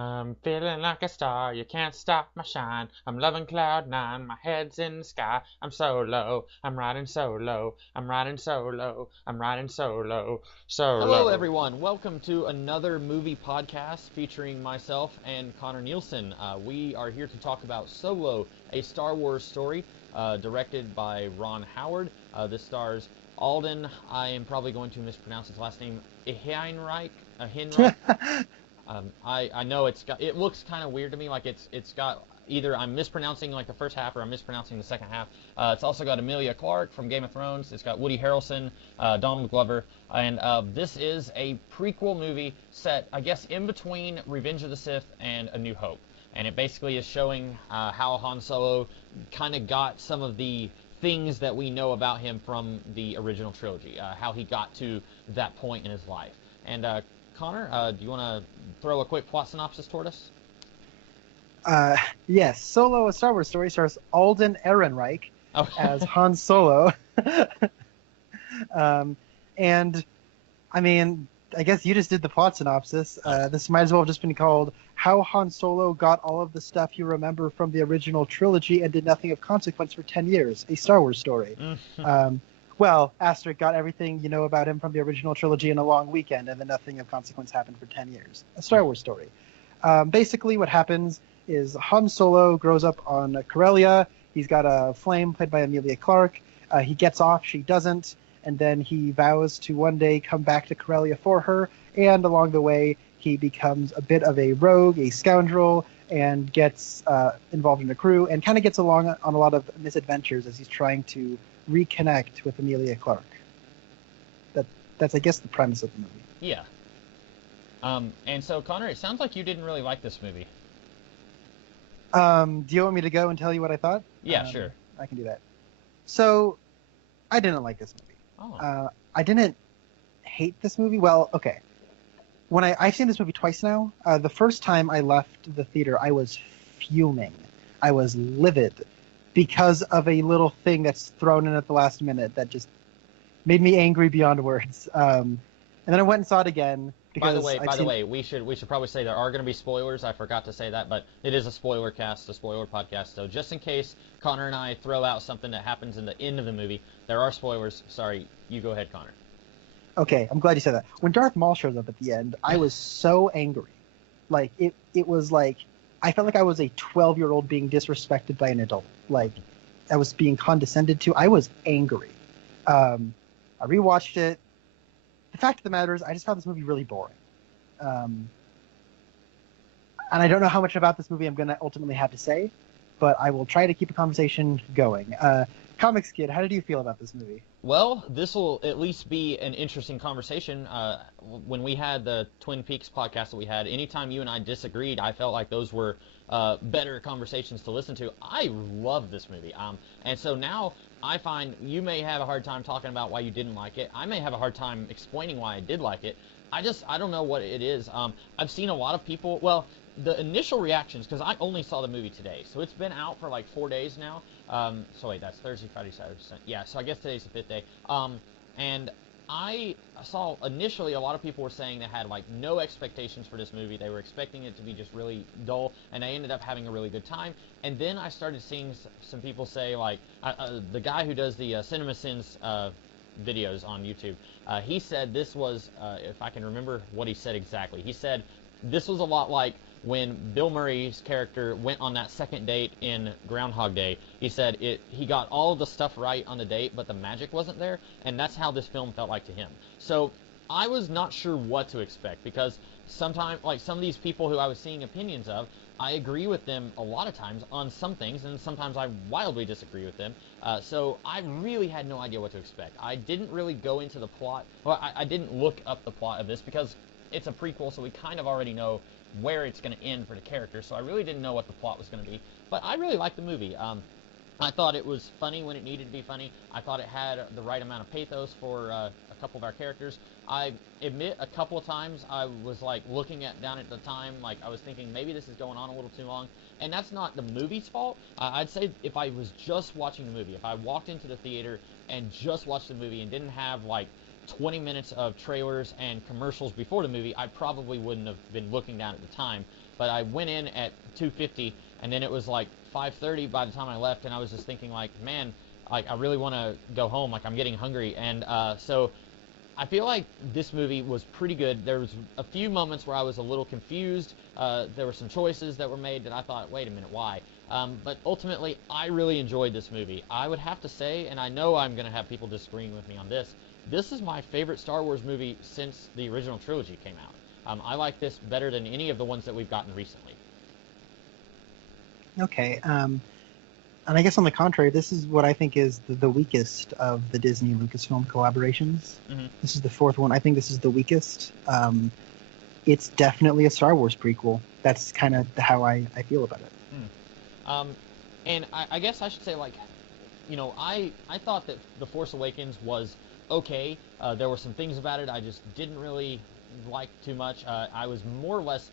I'm feeling like a star, you can't stop my shine. I'm loving cloud nine, my head's in the sky. I'm so low, I'm riding so low. I'm riding so low, I'm riding so low, so Hello, low. everyone. Welcome to another movie podcast featuring myself and Connor Nielsen. We are here to talk about Solo, a Star Wars story directed by Ron Howard. This stars Alden. I am probably going to mispronounce his last name, Ehrenreich. Hinreich. I know it looks kind of weird to me, like it's got either I'm mispronouncing like the first half or I'm mispronouncing the second half. It's also got Emilia Clarke from Game of Thrones. It's got Woody Harrelson, Donald Glover, and this is a prequel movie set, I guess, in between Revenge of the Sith and A New Hope. And it basically is showing how Han Solo kind of got some of the things that we know about him from the original trilogy, how he got to that point in his life. And Connor, do you want to throw a quick plot synopsis toward us? Uh, yes, Solo, a Star Wars story, stars Alden Ehrenreich as Han Solo. And, I mean, I guess you just did the plot synopsis. This might as well have just been called How Han Solo Got All of the Stuff You Remember from the Original Trilogy and Did Nothing of Consequence for 10 Years, a Star Wars story. Well, Asterisk got everything you know about him from the original trilogy in a long weekend, and then nothing of consequence happened for 10 years. A Star Wars story. Basically, what happens is Han Solo grows up on Corellia. He's got a flame played by Emilia Clarke. He gets off, she doesn't, and then he vows to one day come back to Corellia for her, and along the way, he becomes a bit of a rogue, a scoundrel, and gets involved in a crew, and kind of gets along on a lot of misadventures as he's trying to reconnect with Emilia Clarke. That's, I guess, the premise of the movie. Yeah. And so, Connor, it sounds like you didn't really like this movie. Do you want me to go and tell you what I thought? Yeah, sure. I can do that. So, I didn't like this movie. I didn't hate this movie. Well, okay. I've seen this movie twice now. The first time I left the theater, I was fuming. I was livid because of a little thing that's thrown in at the last minute that just made me angry beyond words. And then I went and saw it again. By the way, we should probably say there are going to be spoilers. I forgot to say that, but it is a spoiler cast, a spoiler podcast. So just in case Connor and I throw out something that happens in the end of the movie, there are spoilers. Sorry, you go ahead, Connor. Okay, I'm glad you said that. When Darth Maul shows up at the end, I was so angry. Like, it was like, I felt like I was a 12-year-old being disrespected by an adult. Like, I was being condescended to. I was angry. I rewatched it. The fact of the matter is, I just found this movie really boring. And I don't know how much about this movie I'm going to ultimately have to say, but I will try to keep a conversation going. Comics Kid, how did you feel about this movie? Well, this will at least be an interesting conversation. When we had the Twin Peaks podcast that we had, anytime you and I disagreed, I felt like those were better conversations to listen to. I love this movie. And so now I find you may have a hard time talking about why you didn't like it. I may have a hard time explaining why I did like it. I don't know what it is. I've seen a lot of people, well, the initial reactions, because I only saw the movie today, so it's been out for like 4 days now. So wait, that's Thursday, Friday, Saturday, Sunday. Yeah, so I guess today's the 5th day. And I saw initially a lot of people were saying they had like no expectations for this movie. They were expecting it to be just really dull, and they ended up having a really good time. And then I started seeing some people say, like, the guy who does the CinemaSins videos on YouTube, he said this was, if I can remember what he said exactly, he said this was a lot like when Bill Murray's character went on that second date in Groundhog Day. He said he got all of the stuff right on the date, but the magic wasn't there, and that's how this film felt like to him. So I was not sure what to expect, because sometimes, like, some of these people who I was seeing opinions of, I agree with them a lot of times on some things, and sometimes I wildly disagree with them. So I really had no idea what to expect. I didn't really go into the plot. Well, I didn't look up the plot of this because it's a prequel, so we kind of already know where it's going to end for the character, so I really didn't know what the plot was going to be. But I really liked the movie. I thought it was funny when it needed to be funny. I thought it had the right amount of pathos for a couple of our characters. I admit a couple of times I was like looking down at the time, like I was thinking maybe this is going on a little too long. And that's not the movie's fault. I'd say if I was just watching the movie, if I walked into the theater and just watched the movie and didn't have like 20 minutes of trailers and commercials before the movie, I probably wouldn't have been looking down at the time. but I went in at 2:50, and then it was like 5:30 by the time I left, and I was just thinking like, man, like I really want to go home, like I'm getting hungry, and so I feel like this movie was pretty good. There was a few moments where I was a little confused. There were some choices that were made that I thought, wait a minute, why? But ultimately, I really enjoyed this movie. I would have to say, and I know I'm going to have people disagreeing with me on this, this is my favorite Star Wars movie since the original trilogy came out. I like this better than any of the ones that we've gotten recently. Okay. And I guess on the contrary, this is what I think is the weakest of the Disney Lucasfilm collaborations. Mm-hmm. This is the fourth one. I think this is the weakest. It's definitely a Star Wars prequel. That's kind of how I feel about it. And I guess I should say, like, you know, I thought that The Force Awakens was okay. There were some things about it I just didn't really like too much. I was more or less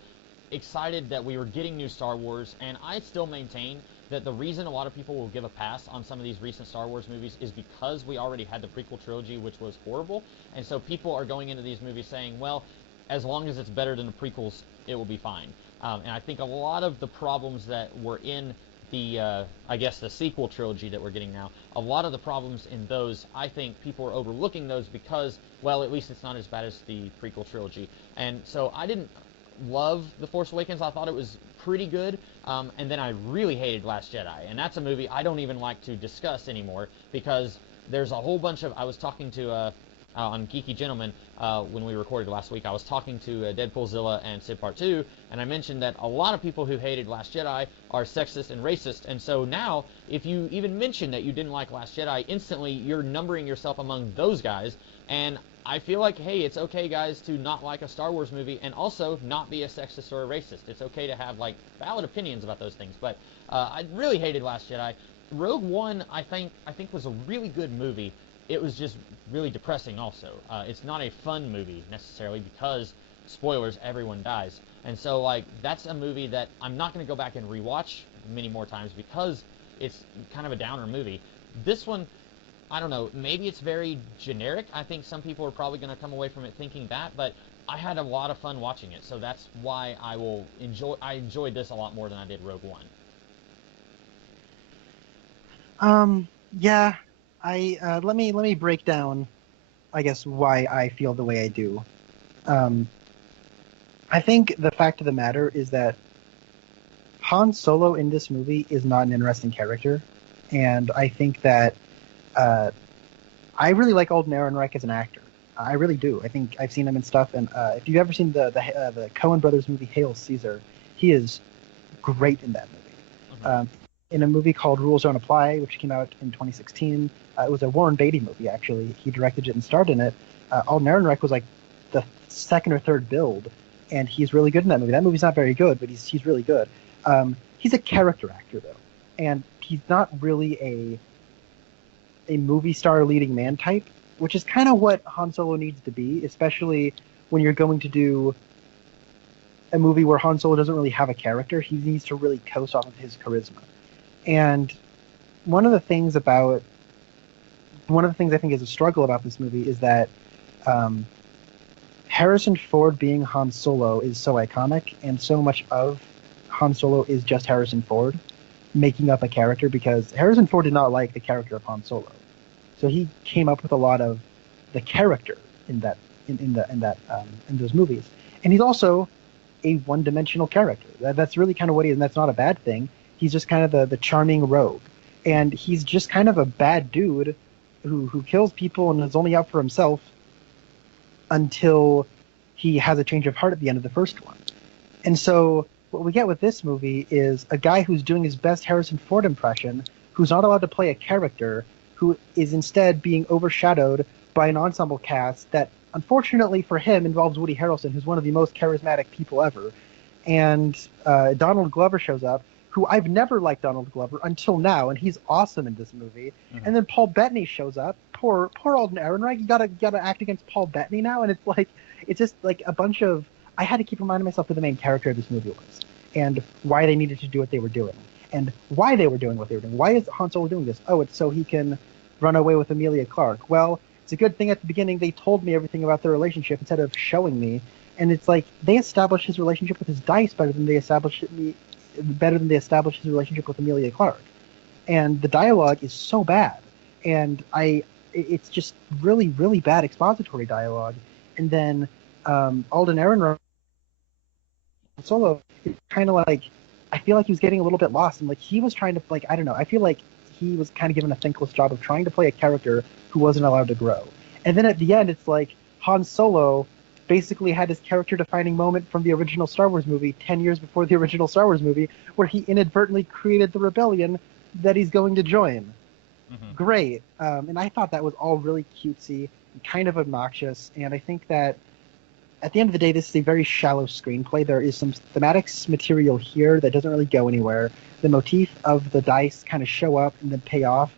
excited that we were getting new Star Wars, and I still maintain that the reason a lot of people will give a pass on some of these recent Star Wars movies is because we already had the prequel trilogy, which was horrible, and so people are going into these movies saying, well, as long as it's better than the prequels, it will be fine. And I think a lot of the problems that were in the, I guess, the sequel trilogy that we're getting now, a lot of the problems in those, I think people are overlooking those because, well, at least it's not as bad as the prequel trilogy. And so I didn't love The Force Awakens. I thought it was pretty good, and then I really hated Last Jedi, and that's a movie I don't even like to discuss anymore because there's a whole bunch of, I was talking to on Geeky Gentleman when we recorded last week, I was talking to Deadpoolzilla and Sid Part 2, and I mentioned that a lot of people who hated Last Jedi are sexist and racist, and so now if you even mention that you didn't like Last Jedi, instantly you're numbering yourself among those guys, and I feel like, hey, it's okay, guys, to not like a Star Wars movie and also not be a sexist or a racist. It's okay to have, like, valid opinions about those things. But I really hated Last Jedi. Rogue One, I think was a really good movie. It was just really depressing also. It's not a fun movie, necessarily, because, spoilers, everyone dies. And so, like, that's a movie that I'm not going to go back and rewatch many more times because it's kind of a downer movie. This one, I don't know, maybe it's very generic. I think some people are probably going to come away from it thinking that, but I had a lot of fun watching it, so that's why I enjoyed this a lot more than I did Rogue One. Yeah, let me break down, I guess, why I feel the way I do. I think the fact of the matter is that Han Solo in this movie is not an interesting character, and I think that I really like Alden Ehrenreich as an actor. I really do. I think I've seen him in stuff, and if you've ever seen the Coen Brothers movie Hail Caesar, he is great in that movie. Mm-hmm. In a movie called Rules Don't Apply, which came out in 2016, it was a Warren Beatty movie, actually. He directed it and starred in it. Alden Ehrenreich was like the second or third build, and he's really good in that movie. That movie's not very good, but he's really good. He's a character actor, though, and he's not really a movie star leading man type, which is kind of what Han Solo needs to be, especially when you're going to do a movie where Han Solo doesn't really have a character. He needs to really coast off of his charisma. And one of the things I think is a struggle about this movie is that Harrison Ford being Han Solo is so iconic, and so much of Han Solo is just Harrison Ford making up a character, because Harrison Ford did not like the character of Han Solo, so he came up with a lot of the character in those movies. And he's also a one-dimensional character. That's really kind of what he is, and that's not a bad thing. He's just kind of the charming rogue, and he's just kind of a bad dude who kills people and is only out for himself until he has a change of heart at the end of the first one. And so what we get with this movie is a guy who's doing his best Harrison Ford impression, who's not allowed to play a character, who is instead being overshadowed by an ensemble cast that, unfortunately for him, involves Woody Harrelson, who's one of the most charismatic people ever. And Donald Glover shows up, who I've never liked Donald Glover until now, and he's awesome in this movie. Mm-hmm. And then Paul Bettany shows up. Poor Alden Ehrenreich. You gotta act against Paul Bettany now, and it's just like a bunch of. I had to keep reminding myself who the main character of this movie was, and why they needed to do what they were doing, and why they were doing what they were doing. Why is Han Solo doing this? Oh, it's so he can run away with Emilia Clarke. Well, it's a good thing at the beginning they told me everything about their relationship instead of showing me And it's like they established his relationship with his dice better than they established his relationship with Amelia Clark. And the dialogue is so bad, and it's just really, really bad expository dialogue. And then Alden Ehrenreich Solo, it's kind of like, I feel like he was getting a little bit lost, and like he was trying to, like, I don't know, I feel like he was kind of given a thankless job of trying to play a character who wasn't allowed to grow. And then at the end, it's like Han Solo basically had his character-defining moment from the original Star Wars movie 10 years before the original Star Wars movie, where he inadvertently created the rebellion that he's going to join. Mm-hmm. Great. And I thought that was all really cutesy and kind of obnoxious, and I think that at the end of the day, this is a very shallow screenplay. There is some thematic material here that doesn't really go anywhere. The motif of the dice kind of show up and then pay off,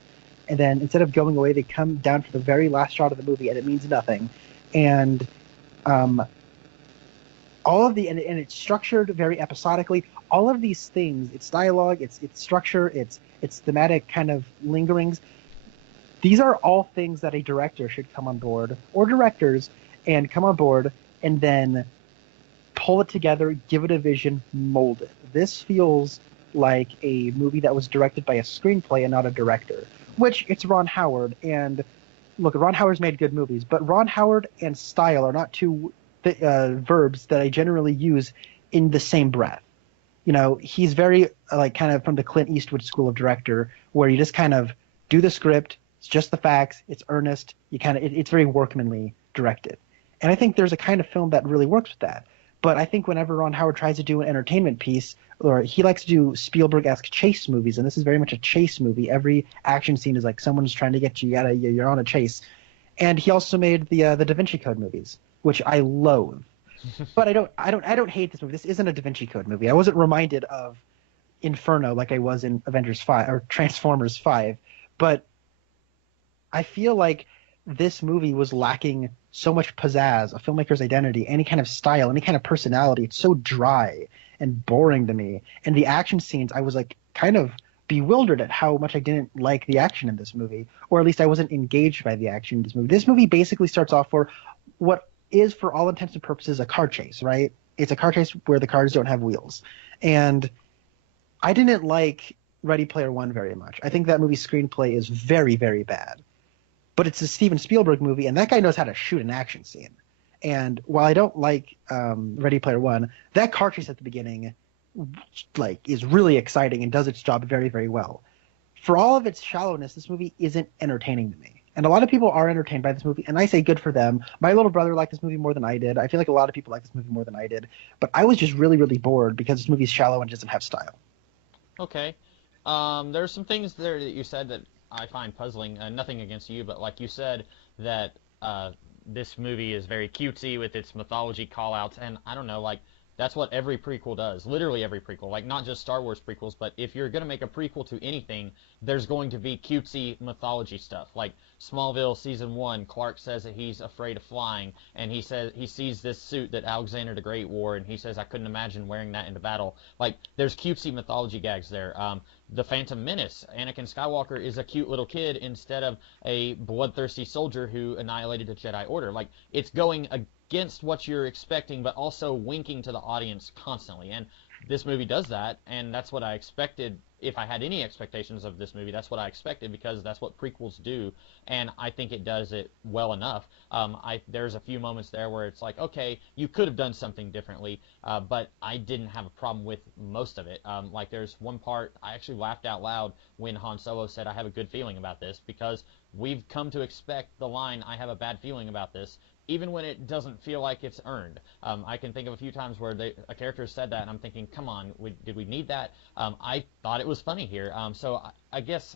and then instead of going away, they come down for the very last shot of the movie, and it means nothing. And all of and it's structured very episodically. All of these things, its dialogue, its structure, its thematic kind of lingerings, these are all things that a director should come on board, or directors, and come on board and then pull it together, give it a vision, mold it. This feels like a movie that was directed by a screenplay and not a director, which it's Ron Howard. And look, Ron Howard's made good movies, but Ron Howard and style are not two verbs that I generally use in the same breath. You know, he's very like kind of from the Clint Eastwood school of director, where you just kind of do the script, it's just the facts, it's earnest, it's very workmanly directed. And I think there's a kind of film that really works with that. But I think whenever Ron Howard tries to do an entertainment piece, or he likes to do Spielberg-esque chase movies, and this is very much a chase movie. Every action scene is like someone's trying to get you, you're on a chase. And he also made the Da Vinci Code movies, which I loathe. But I don't hate this movie. This isn't a Da Vinci Code movie. I wasn't reminded of Inferno like I was in Avengers 5 or Transformers 5, but I feel like this movie was lacking so much pizzazz, a filmmaker's identity, any kind of style, any kind of personality. It's so dry and boring to me. And the action scenes, I was like kind of bewildered at how much I didn't like the action in this movie, or at least I wasn't engaged by the action in this movie. This movie basically starts off for what is, for all intents and purposes, a car chase, right? It's a car chase where the cars don't have wheels. And I didn't like Ready Player One very much. I think that movie's screenplay is very, very bad. But it's a Steven Spielberg movie, and that guy knows how to shoot an action scene. And while I don't like Ready Player One, that car chase at the beginning is really exciting and does its job very, very well. For all of its shallowness, this movie isn't entertaining to me. And a lot of people are entertained by this movie, and I say good for them. My little brother liked this movie more than I did. I feel like a lot of people like this movie more than I did. But I was just really, really bored because this movie's shallow and doesn't have style. Okay. There's some things there that you said that I find puzzling. Nothing against you, but like you said that this movie is very cutesy with its mythology call-outs, and I don't know, like, that's what every prequel does. Literally every prequel. Like, not just Star Wars prequels, but if you're going to make a prequel to anything, there's going to be cutesy mythology stuff. Like, Smallville Season 1, Clark says that he's afraid of flying, and he says he sees this suit that Alexander the Great wore, and he says, I couldn't imagine wearing that into battle. Like, there's cutesy mythology gags there. The Phantom Menace, Anakin Skywalker is a cute little kid instead of a bloodthirsty soldier who annihilated the Jedi Order. Like, it's going against what you're expecting, but also winking to the audience constantly. And this movie does that, and that's what I expected. If I had any expectations of this movie, that's what I expected, because that's what prequels do, and I think it does it well enough. There's a few moments there where it's like, okay, you could have done something differently, but I didn't have a problem with most of it. Like, there's one part I actually laughed out loud when Han Solo said, I have a good feeling about this, because we've come to expect the line, I have a bad feeling about this, even when it doesn't feel like it's earned. I can think of a few times where a character said that, and I'm thinking, come on, did we need that? I thought it was funny here. So I guess,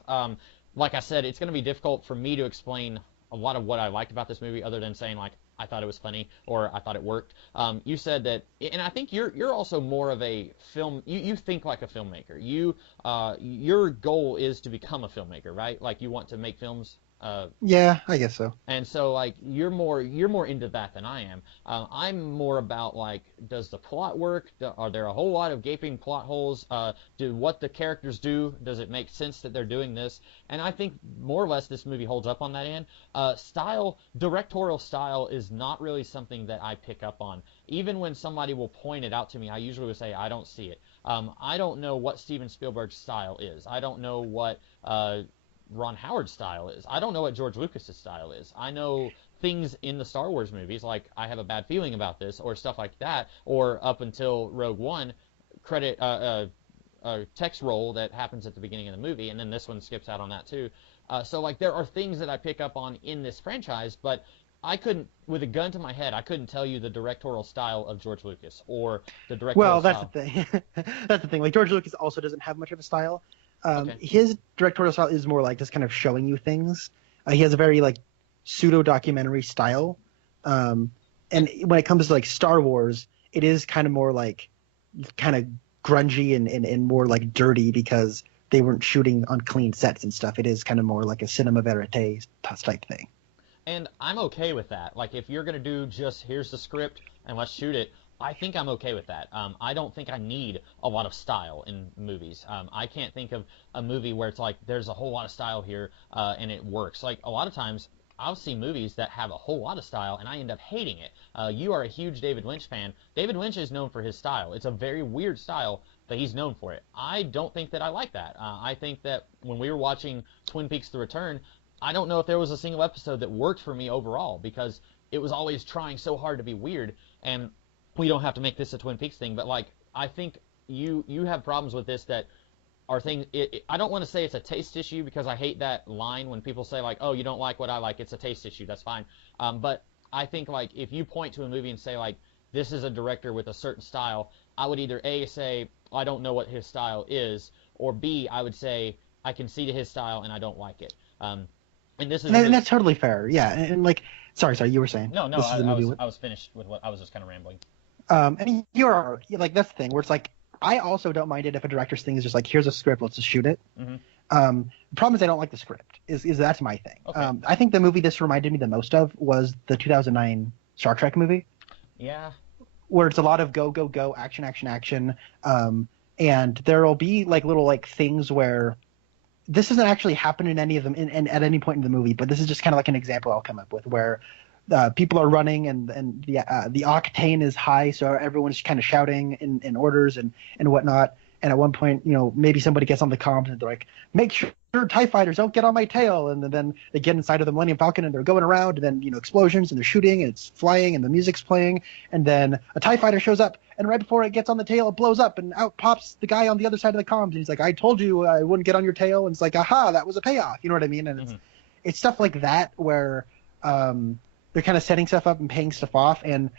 like I said, it's going to be difficult for me to explain a lot of what I liked about this movie, other than saying, like, I thought it was funny, or I thought it worked. You said that, and I think you're also more of a film, you think like a filmmaker. Your goal is to become a filmmaker, right? Like, you want to make films. Yeah, I guess so. And so, like, you're more into that than I am. I'm more about, like, does the plot work? Are there a whole lot of gaping plot holes? Do what the characters do, does it make sense that they're doing this? And I think more or less this movie holds up on that end. Directorial style is not really something that I pick up on. even when somebody will point it out to me, I usually would say I don't see it. I don't know what Steven Spielberg's style is. I don't know what Ron Howard's style is. I don't know what George Lucas's style is. I know things in the Star Wars movies, like I have a bad feeling about this, or stuff like that, or up until Rogue One, credit a text roll that happens at the beginning of the movie, and then this one skips out on that too. So like there are things that I pick up on in this franchise, but I couldn't, with a gun to my head, I couldn't tell you the directorial style of George Lucas or the directorial Well, style. that's the thing. That's the thing. Like George Lucas also doesn't have much of a style. Okay. His directorial style is more like just kind of showing you things. He has a very like pseudo documentary style. And when it comes to like Star Wars, it is kind of more like kind of grungy and more like dirty because they weren't shooting on clean sets and stuff. It is kind of more like a cinema verite type thing. And I'm okay with that. Like, if you're going to do just, here's the script and let's shoot it, I think I'm okay with that. I don't think I need a lot of style in movies. I can't think of a movie where it's like, there's a whole lot of style here, and it works. Like, a lot of times, I'll see movies that have a whole lot of style, and I end up hating it. You are a huge David Lynch fan. David Lynch is known for his style. It's a very weird style, but he's known for it. I don't think that I like that. I think that when we were watching Twin Peaks: The Return, I don't know if there was a single episode that worked for me overall because it was always trying so hard to be weird. And we don't have to make this a Twin Peaks thing, but like I think you have problems with this that are things. I don't want to say it's a taste issue because I hate that line when people say like, "Oh, you don't like what I like. It's a taste issue." That's fine. But I think like if you point to a movie and say like, "This is a director with a certain style," I would either A, say I don't know what his style is, or B, I would say I can see to his style and I don't like it. And this is And that's totally fair. Yeah. And like, sorry, you were saying. no, This is the movie I was finished with what I was just kind of rambling. And you're like, that's the thing where it's like, I also don't mind it if a director's thing is just like, here's a script, let's just shoot it. Mm-hmm. The problem is I don't like the script. Is that's my thing. Okay. I think the movie this reminded me the most of was the 2009 Star Trek movie, Yeah. where it's a lot of go go go, action action action. And there'll be like little like things where this doesn't actually happen in any of them in at any point in the movie, but this is just kind of like an example I'll come up with where people are running and the octane is high, so everyone's kind of shouting in orders and whatnot. And at one point, maybe somebody gets on the comms and they're like, "Make sure TIE fighters don't get on my tail." And then they get inside of the Millennium Falcon and they're going around, and then explosions and they're shooting and it's flying and the music's playing, and then a TIE fighter shows up and right before it gets on the tail, it blows up and out pops the guy on the other side of the comms and he's like, "I told you I wouldn't get on your tail." And it's like, aha, that was a payoff. You know what I mean? And it's stuff like that where they're kind of setting stuff up and paying stuff off, and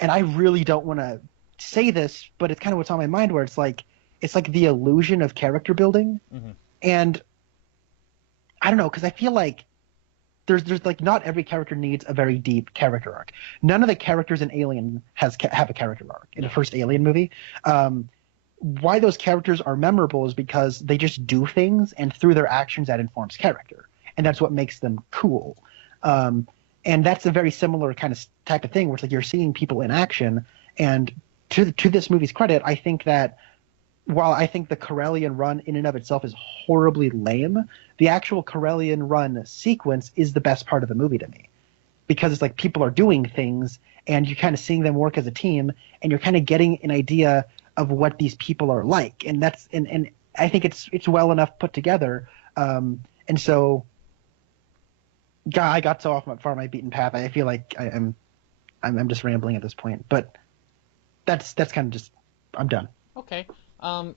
I really don't want to say this, but it's kind of what's on my mind, where it's like the illusion of character building. And I don't know, because I feel like there's like not every character needs a very deep character arc. None of the characters in Alien have a character arc in the first Alien movie. Why those characters are memorable is because they just do things, and through their actions that informs character, and that's what makes them cool. And that's a very similar kind of type of thing where it's like you're seeing people in action. And to this movie's credit, I think that while I think the Corellian run in and of itself is horribly lame, the actual Corellian run sequence is the best part of the movie to me, because it's like people are doing things and you're kind of seeing them work as a team, and you're kind of getting an idea of what these people are like. And that's and I think it's well enough put together. And so I got so far my beaten path. I feel like I'm just rambling at this point, but that's kind of just, I'm done. Okay.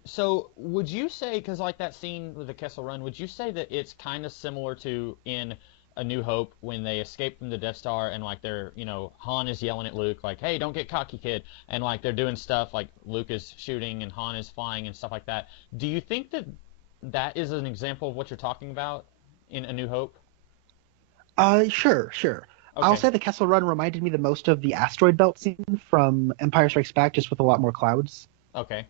So would you say, because like that scene with the Kessel Run, would you say that it's kind of similar to in A New Hope when they escape from the Death Star and like they're, Han is yelling at Luke like, "Hey, don't get cocky, kid," and like they're doing stuff like Luke is shooting and Han is flying and stuff like that. Do you think that that is an example of what you're talking about in A New Hope? Sure. Okay. I'll say the Kessel Run reminded me the most of the asteroid belt scene from Empire Strikes Back, just with a lot more clouds. Okay.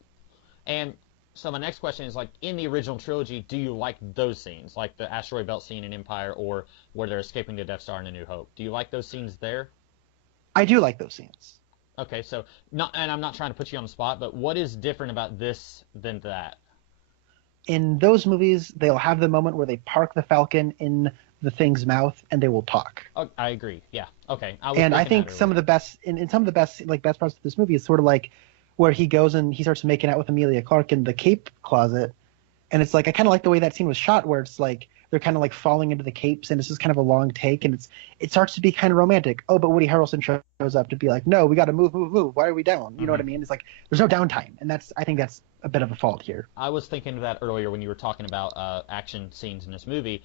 And so my next question is, like, in the original trilogy, do you like those scenes, like the asteroid belt scene in Empire or where they're escaping the Death Star in A New Hope? Do you like those scenes there? I do like those scenes. Okay, so and I'm not trying to put you on the spot, but what is different about this than that? In those movies, they'll have the moment where they park the Falcon in the thing's mouth and they will talk. Oh, I agree. Yeah. Okay. And I think some of the best best parts of this movie is sort of like where he goes and he starts making out with Emilia Clarke in the cape closet. And it's like, I kind of like the way that scene was shot, where it's like they're kind of like falling into the capes, and it's just kind of a long take, and it starts to be kind of romantic. Oh, but Woody Harrelson shows up to be like, no, we got to move. Why are we down? You know what I mean? It's like there's no downtime, and I think that's a bit of a fault here. I was thinking of that earlier when you were talking about action scenes in this movie.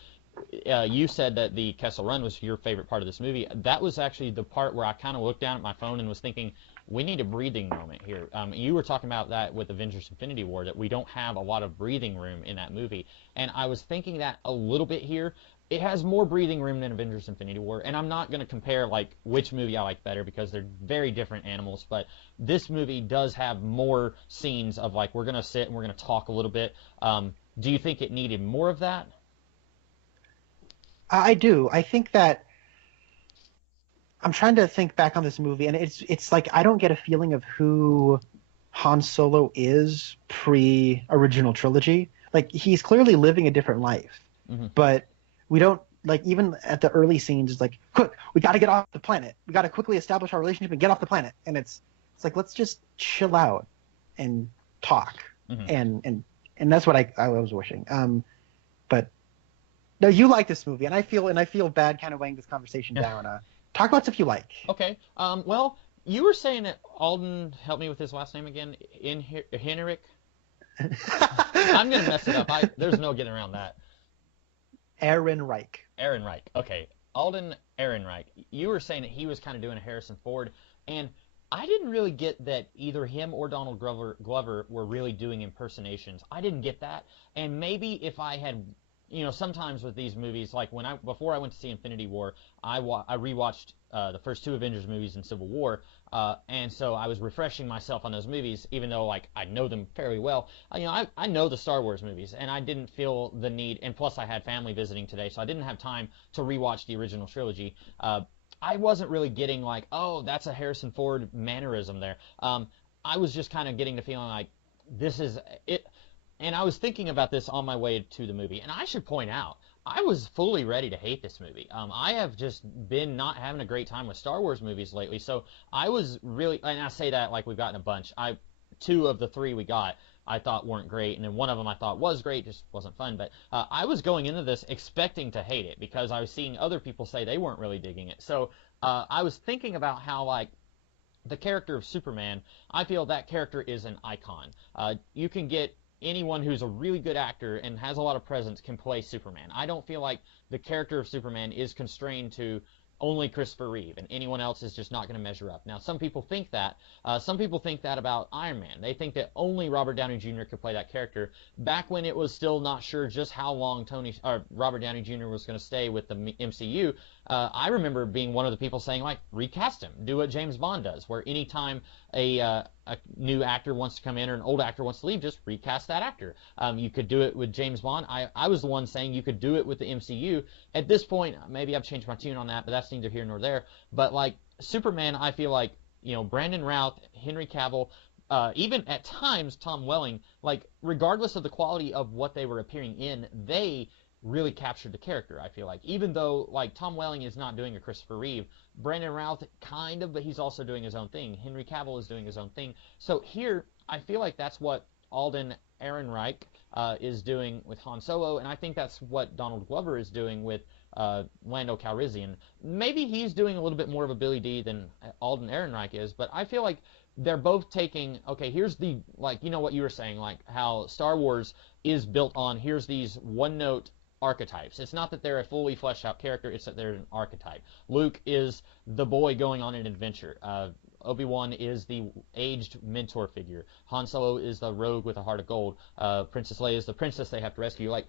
You said that the Kessel Run was your favorite part of this movie. That was actually the part where I kind of looked down at my phone and was thinking, we need a breathing moment here. You were talking about that with Avengers Infinity War, that we don't have a lot of breathing room in that movie. And I was thinking that a little bit here. It has more breathing room than Avengers Infinity War. And I'm not going to compare like which movie I like better, because they're very different animals. But this movie does have more scenes of like, we're going to sit and we're going to talk a little bit. Do you think it needed more of that? I do. I think that I'm trying to think back on this movie, and it's like I don't get a feeling of who Han Solo is pre-original trilogy. Like, he's clearly living a different life, but we don't, like, even at the early scenes, it's like, quick, we got to get off the planet. We got to quickly establish our relationship and get off the planet. And it's like, let's just chill out and talk, and that's what I was wishing. But no, you like this movie, and I feel bad kind of weighing this conversation down. Talk about stuff you like. Okay. Well, you were saying that Alden, help me with his last name again, Henrik. I'm gonna mess it up. There's no getting around that. Ehrenreich. Ehrenreich. Okay. Alden Ehrenreich. You were saying that he was kind of doing a Harrison Ford, and I didn't really get that either him or Donald Glover were really doing impersonations. I didn't get that, and maybe if I had. Sometimes with these movies, like before I went to see Infinity War, I rewatched the first two Avengers movies in Civil War, and so I was refreshing myself on those movies, even though like I know them fairly well. I know the Star Wars movies, and I didn't feel the need, and plus I had family visiting today, so I didn't have time to rewatch the original trilogy. I wasn't really getting like, oh, that's a Harrison Ford mannerism there. I was just kind of getting the feeling like this is it. And I was thinking about this on my way to the movie, and I should point out, I was fully ready to hate this movie. I have just been not having a great time with Star Wars movies lately, so I was really, and I say that like we've gotten a bunch. Two of the three we got I thought weren't great, and then one of them I thought was great, just wasn't fun. But I was going into this expecting to hate it because I was seeing other people say they weren't really digging it. So I was thinking about how like the character of Superman, I feel that character is an icon. You can get anyone who's a really good actor and has a lot of presence can play Superman. I don't feel like the character of Superman is constrained to only Christopher Reeve, and anyone else is just not going to measure up. Now, some people think that. Some people think that about Iron Man. They think that only Robert Downey Jr. could play that character. Back when it was still not sure just how long Robert Downey Jr. was going to stay with the MCU, I remember being one of the people saying, like, recast him. Do what James Bond does, where anytime a new actor wants to come in or an old actor wants to leave, just recast that actor. You could do it with James Bond. I was the one saying you could do it with the MCU. At this point, maybe I've changed my tune on that, but that's neither here nor there. But like Superman, I feel like, Brandon Routh, Henry Cavill, even at times Tom Welling, like regardless of the quality of what they were appearing in, they really captured the character, I feel like. Even though, like, Tom Welling is not doing a Christopher Reeve, Brandon Routh kind of, but he's also doing his own thing. Henry Cavill is doing his own thing. So here, I feel like that's what Alden Ehrenreich is doing with Han Solo, and I think that's what Donald Glover is doing with Lando Calrissian. Maybe he's doing a little bit more of a Billy Dee than Alden Ehrenreich is, but I feel like they're both taking, okay, here's the, like, what you were saying, like how Star Wars is built on, here's these one-note archetypes. It's not that they're a fully fleshed out character, it's that they're an archetype. Luke is the boy going on an adventure. Obi-Wan is the aged mentor figure. Han Solo is the rogue with a heart of gold. Princess Leia is the princess they have to rescue. Like,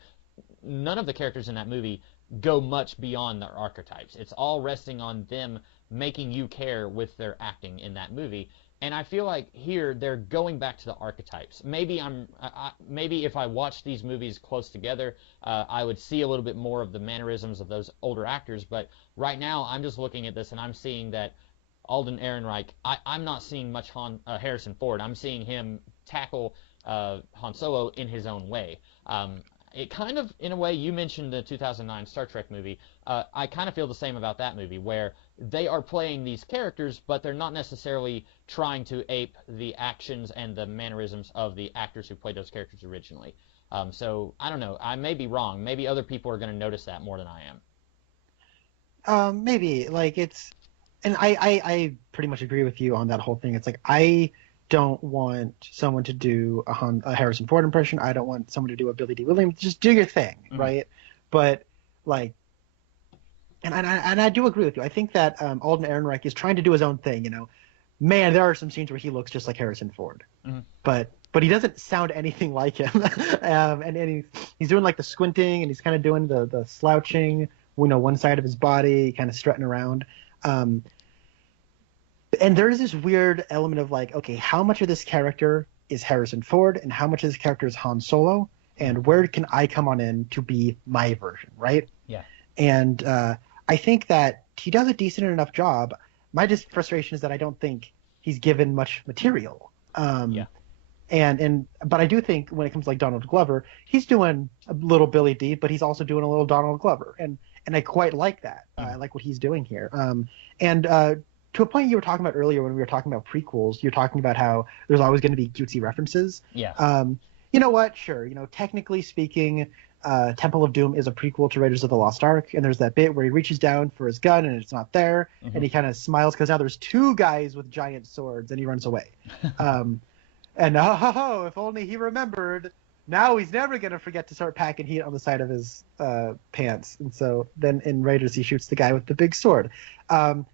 none of the characters in that movie go much beyond their archetypes. It's all resting on them making you care with their acting in that movie. And I feel like here they're going back to the archetypes. Maybe maybe if I watched these movies close together, I would see a little bit more of the mannerisms of those older actors. But right now, I'm just looking at this and I'm seeing that Alden Ehrenreich. I'm not seeing much Harrison Ford. I'm seeing him tackle Han Solo in his own way. it kind of, in a way, you mentioned the 2009 Star Trek movie. I kind of feel the same about that movie, where they are playing these characters, but they're not necessarily trying to ape the actions and the mannerisms of the actors who played those characters originally. So I don't know. I may be wrong. Maybe other people are going to notice that more than I am. Maybe like and I pretty much agree with you on that whole thing. It's like I don't want someone to do a Harrison Ford impression. I don't want someone to do a Billy D. Williams. Just do your thing, right? But like, and I do agree with you. I think that Alden Ehrenreich is trying to do his own thing. You know, man, there are some scenes where he looks just like Harrison Ford, but he doesn't sound anything like him. and he's doing like the squinting, and he's kind of doing the slouching. You know, one side of his body, kind of strutting around. And there's this weird element of like, okay, how much of this character is Harrison Ford and how much of this character is Han Solo, and where can I come on in to be my version, right? Yeah. And I think that he does a decent enough job. My just frustration is that I don't think he's given much material. But I do think when it comes to like Donald Glover, he's doing a little Billy D, but he's also doing a little Donald Glover, and I quite like that. I like what he's doing here. To a point you were talking about earlier when we were talking about prequels, you're talking about how there's always going to be cutesy references. Yeah. You know what? Sure. You know, technically speaking, Temple of Doom is a prequel to Raiders of the Lost Ark, and there's that bit where he reaches down for his gun and it's not there, and he kind of smiles because now there's two guys with giant swords, and he runs away. And if only he remembered. Now he's never going to forget to start packing heat on the side of his pants. And so then in Raiders, he shoots the guy with the big sword. And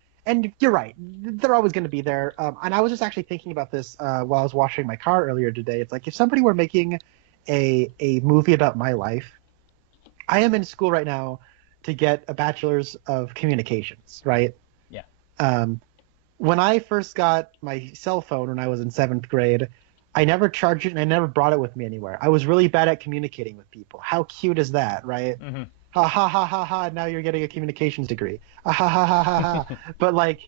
you're right. They're always going to be there. And I was just actually thinking about this while I was washing my car earlier today. It's like if somebody were making a movie about my life, I am in school right now to get a bachelor's of communications, right? Yeah. When I first got my cell phone when I was in 7th grade, I never charged it and I never brought it with me anywhere. I was really bad at communicating with people. How cute is that, right? Ha ha ha ha ha! Now you're getting a communications degree. Ha ha ha ha ha ha! But like,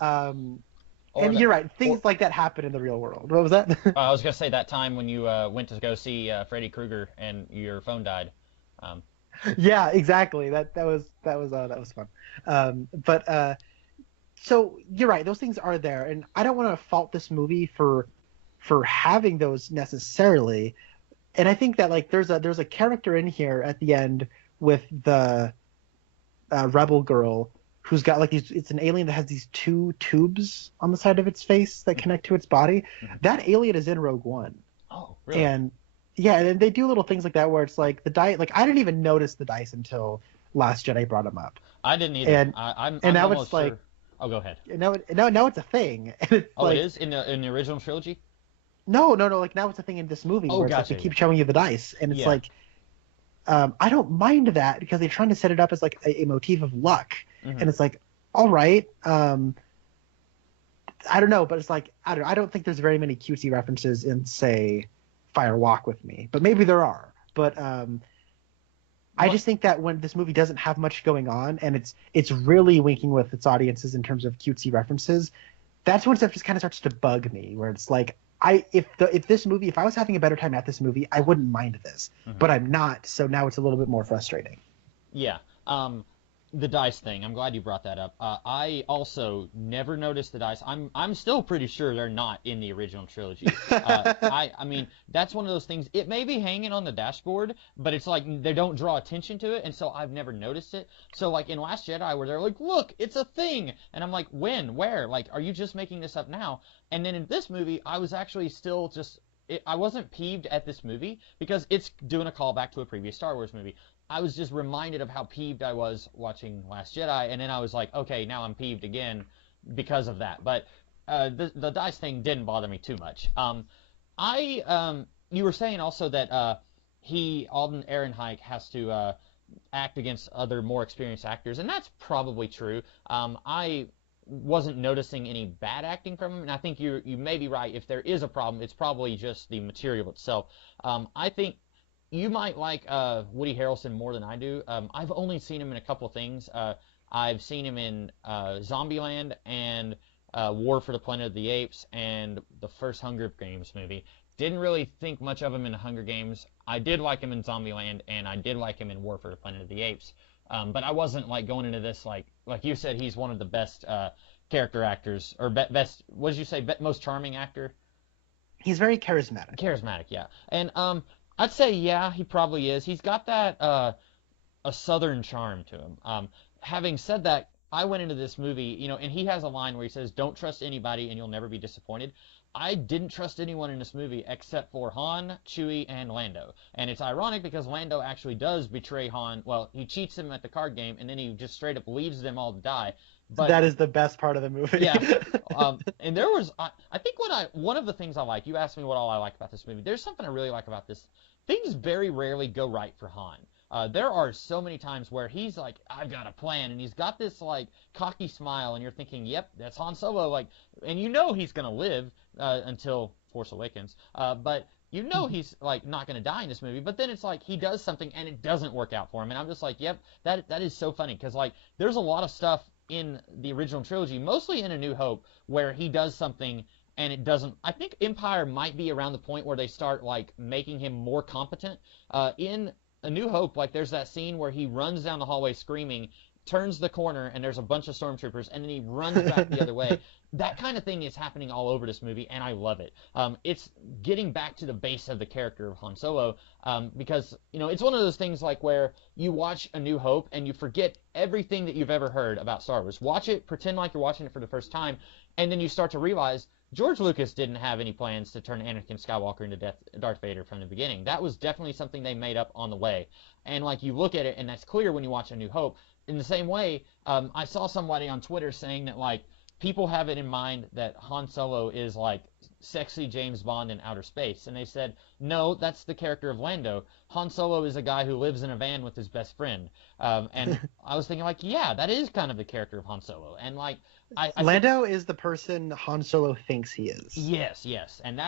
you're right. Things like that happen in the real world. What was that? I was gonna say that time when you went to go see Freddy Krueger and your phone died. Yeah, exactly. That was fun. So you're right. Those things are there, and I don't want to fault this movie for having those necessarily. And I think that like there's a character in here at the end with the rebel girl who's got like these. It's an alien that has these two tubes on the side of its face that connect to its body. That alien is in Rogue One. Oh, really? And yeah, and they do little things like that where it's like the dice. Like I didn't even notice the dice until Last Jedi brought them up. I didn't either. And I'm now almost it's like, sure. Oh, go ahead. Now it's a thing. And it's Oh, like, it is in the original trilogy. No. Like now it's a thing in this movie where it's like gotcha. they keep showing you the dice, and it's Yeah. like, I don't mind that because they're trying to set it up as like a motif of luck, and it's like, all right, I don't know, but it's like I don't think there's very many cutesy references in say Fire Walk with Me, but maybe there are. But I just think that when this movie doesn't have much going on and it's really winking with its audiences in terms of cutesy references, that's when stuff just kind of starts to bug me. Where it's like, if I was having a better time at this movie, I wouldn't mind this, but I'm not. So now it's a little bit more frustrating. Yeah. The dice thing. I'm glad you brought that up. I also never noticed the dice. I'm still pretty sure they're not in the original trilogy. I mean, that's one of those things. It may be hanging on the dashboard, but it's like they don't draw attention to it, and so I've never noticed it. So like in Last Jedi, where they're like, "Look, it's a thing," and I'm like, "When? Where? Like, are you just making this up now?" And then in this movie, I was actually still just. I wasn't peeved at this movie because it's doing a callback to a previous Star Wars movie. I was just reminded of how peeved I was watching Last Jedi, and then I was like, okay, now I'm peeved again because of that. But the dice thing didn't bother me too much. You were saying also that Alden Ehrenreich has to act against other more experienced actors, and that's probably true. I wasn't noticing any bad acting from him, and I think you may be right. If there is a problem, it's probably just the material itself. I think you might like Woody Harrelson more than I do. I've only seen him in a couple of things. I've seen him in Zombieland and War for the Planet of the Apes and the first Hunger Games movie. Didn't really think much of him in Hunger Games. I did like him in Zombieland, and I did like him in War for the Planet of the Apes. But I wasn't like going into this like you said, he's one of the best character actors, or best. What did you say? Most charming actor? He's very charismatic. Charismatic, yeah. And I'd say yeah, he probably is. He's got that a southern charm to him. Having said that, I went into this movie, and he has a line where he says, "Don't trust anybody, and you'll never be disappointed." I didn't trust anyone in this movie except for Han, Chewie, and Lando. And it's ironic because Lando actually does betray Han. Well, he cheats him at the card game, and then he just straight up leaves them all to die. But That is the best part of the movie. yeah, and there was, I think one of the things I like. You asked me what all I like about this movie. There's something I really like about this. Things very rarely go right for Han. There are so many times where he's like, I've got a plan, and he's got this like cocky smile, and you're thinking, yep, that's Han Solo, like, and he's gonna live until Force Awakens, but he's like not gonna die in this movie. But then it's like he does something and it doesn't work out for him, and I'm just like, yep, that is so funny because like there's a lot of stuff in the original trilogy, mostly in A New Hope, where he does something and it doesn't. I think Empire might be around the point where they start like making him more competent. In A New Hope, like there's that scene where he runs down the hallway screaming, turns the corner, and there's a bunch of stormtroopers, and then he runs back the other way. That kind of thing is happening all over this movie, and I love it. It's getting back to the base of the character of Han Solo, because it's one of those things like where you watch A New Hope and you forget everything that you've ever heard about Star Wars. Watch it, pretend like you're watching it for the first time, and then you start to realize George Lucas didn't have any plans to turn Anakin Skywalker into Darth Vader from the beginning. That was definitely something they made up on the way. And like you look at it, and that's clear when you watch A New Hope. In the same way, I saw somebody on Twitter saying that like people have it in mind that Han Solo is like sexy James Bond in outer space, and they said no, that's the character of Lando. Han Solo is a guy who lives in a van with his best friend, and I was thinking like, yeah, that is kind of the character of Han Solo, and like Lando is the person Han Solo thinks he is. Yes, and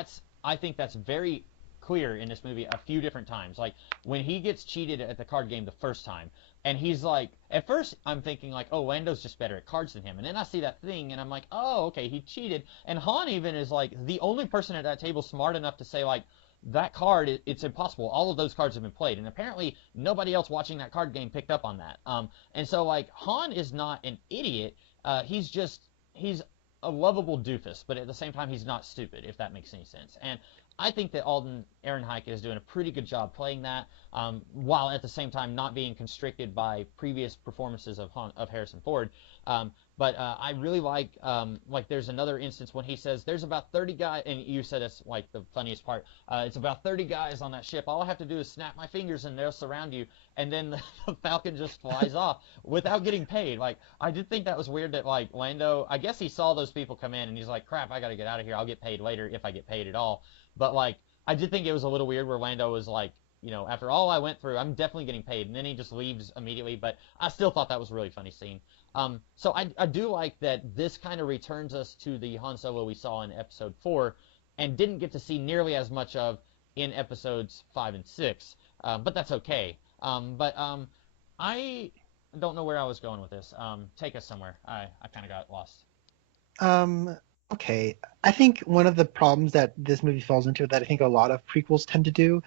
I think that's very clear in this movie a few different times. Like when he gets cheated at the card game the first time, and he's like, at first I'm thinking like, oh, Lando's just better at cards than him, and then I see that thing and I'm like, oh, okay, he cheated. And Han even is like the only person at that table smart enough to say like, that card, it's impossible. All of those cards have been played, and apparently nobody else watching that card game picked up on that. And so like Han is not an idiot. He's a lovable doofus, but at the same time he's not stupid, if that makes any sense. And I think that Alden Ehrenreich is doing a pretty good job playing that, while at the same time not being constricted by previous performances of Harrison Ford. But I really like there's another instance when he says there's about 30 guys, and you said it's like the funniest part. It's about 30 guys on that ship. All I have to do is snap my fingers and they'll surround you, and then the Falcon just flies off without getting paid. Like I did think that was weird that like Lando, I guess he saw those people come in and he's like, crap, I got to get out of here. I'll get paid later if I get paid at all. But like I did think it was a little weird where Lando was like, after all I went through, I'm definitely getting paid, and then he just leaves immediately. But I still thought that was a really funny scene. So I do like that this kind of returns us to the Han Solo we saw in Episode 4 and didn't get to see nearly as much of in Episodes 5 and 6, but that's okay. But I don't know where I was going with this. Take us somewhere. I kind of got lost. Okay. I think one of the problems that this movie falls into, that I think a lot of prequels tend to do,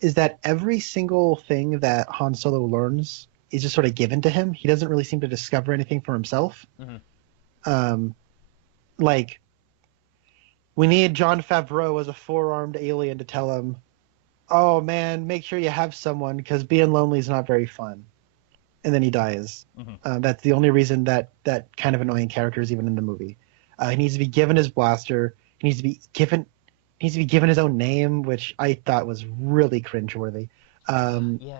is that every single thing that Han Solo learns is just sort of given to him. He doesn't really seem to discover anything for himself. Mm-hmm. Like, we need Jon Favreau as a four-armed alien to tell him, oh man, make sure you have someone because being lonely is not very fun. And then he dies. Mm-hmm. That's the only reason that kind of annoying character is even in the movie. He needs to be given his blaster. He needs to be given his own name, which I thought was really cringeworthy. Yeah,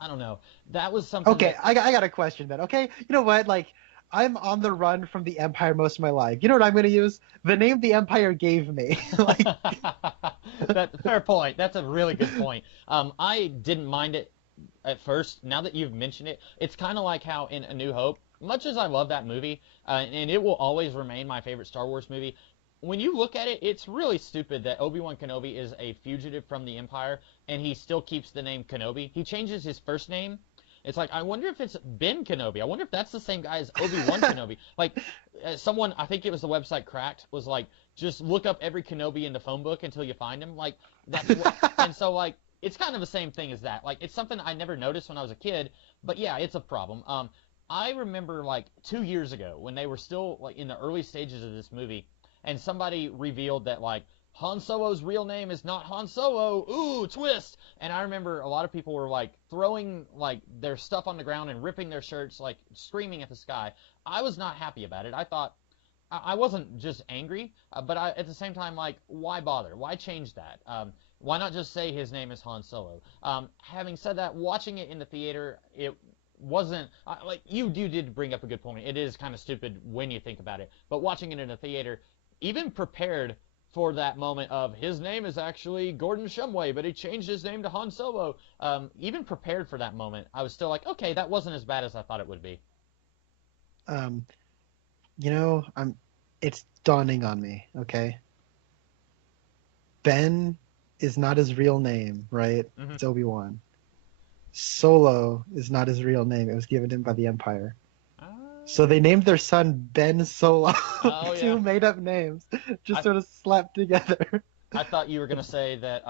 I don't know. That was something. Okay, I got a question then. Okay, you know what? Like, I'm on the run from the Empire most of my life. You know what I'm going to use? The name the Empire gave me. Like, fair point. That's a really good point. I didn't mind it at first. Now that you've mentioned it, it's kind of like how in A New Hope, much as I love that movie, and it will always remain my favorite Star Wars movie, when you look at it, it's really stupid that Obi-Wan Kenobi is a fugitive from the Empire, and he still keeps the name Kenobi. He changes his first name, It's like, I wonder if it's Ben Kenobi. I wonder if that's the same guy as Obi-Wan Kenobi. Like, someone, I think it was the website Cracked, was like, just look up every Kenobi in the phone book until you find him. Like, that's what, and so, like, it's kind of the same thing as that. Like, it's something I never noticed when I was a kid, but yeah, it's a problem. I remember, like, 2 years ago when they were still, like, in the early stages of this movie, and somebody revealed that, like, Han Solo's real name is not Han Solo. Ooh, twist! And I remember a lot of people were like throwing like their stuff on the ground and ripping their shirts, like screaming at the sky. I was not happy about it. I thought I wasn't just angry, but at the same time, like, why bother? Why change that? Why not just say his name is Han Solo? Having said that, watching it in the theater, it wasn't like you did bring up a good point. It is kind of stupid when you think about it, but watching it in a theater, even prepared for that moment of his name is actually Gordon Shumway, but he changed his name to Han Solo. Even prepared for that moment, I was still like, okay, that wasn't as bad as I thought it would be. You know, it's dawning on me, okay? Ben is not his real name, right? Mm-hmm. It's Obi-Wan. Solo is not his real name. It was given to him by the Empire. So they named their son Ben Solo. Oh, Two yeah. made-up names, just sort of slapped together. I thought you were gonna say that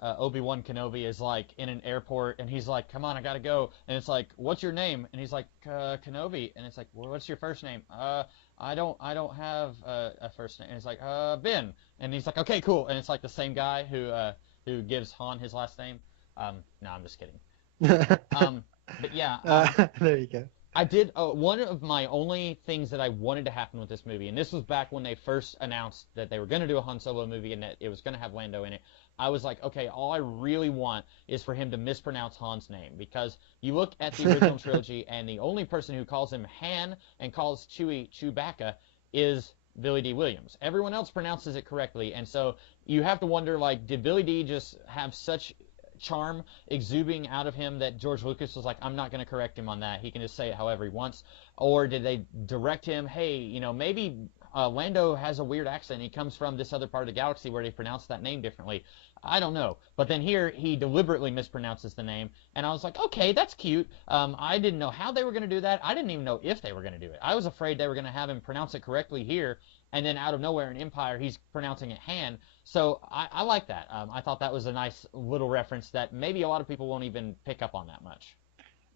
Obi-Wan Kenobi is like in an airport and he's like, "Come on, I gotta go," and it's like, "What's your name?" And he's like, "Kenobi," and it's like, "Well, what's your first name?" I don't have a first name. And it's like, Ben, and he's like, "Okay, cool," and it's like the same guy who gives Han his last name. No, I'm just kidding. But yeah. There you go. I did one of my only things that I wanted to happen with this movie, and this was back when they first announced that they were going to do a Han Solo movie and that it was going to have Lando in it. I was like, okay, all I really want is for him to mispronounce Han's name, because you look at the original trilogy and the only person who calls him Han and calls Chewie Chewbacca is Billy D. Williams. Everyone else pronounces it correctly, and so you have to wonder, like, did Billy D. just have such charm exuding out of him that George Lucas was like, I'm not going to correct him on that. He can just say it however he wants. Or did they direct him, hey, you know, maybe Lando has a weird accent. He comes from this other part of the galaxy where they pronounce that name differently. I don't know. But then here, he deliberately mispronounces the name. And I was like, okay, that's cute. I didn't know how they were going to do that. I didn't even know if they were going to do it. I was afraid they were going to have him pronounce it correctly here, and then out of nowhere in Empire, he's pronouncing it Han. So I like that. I thought that was a nice little reference that maybe a lot of people won't even pick up on that much.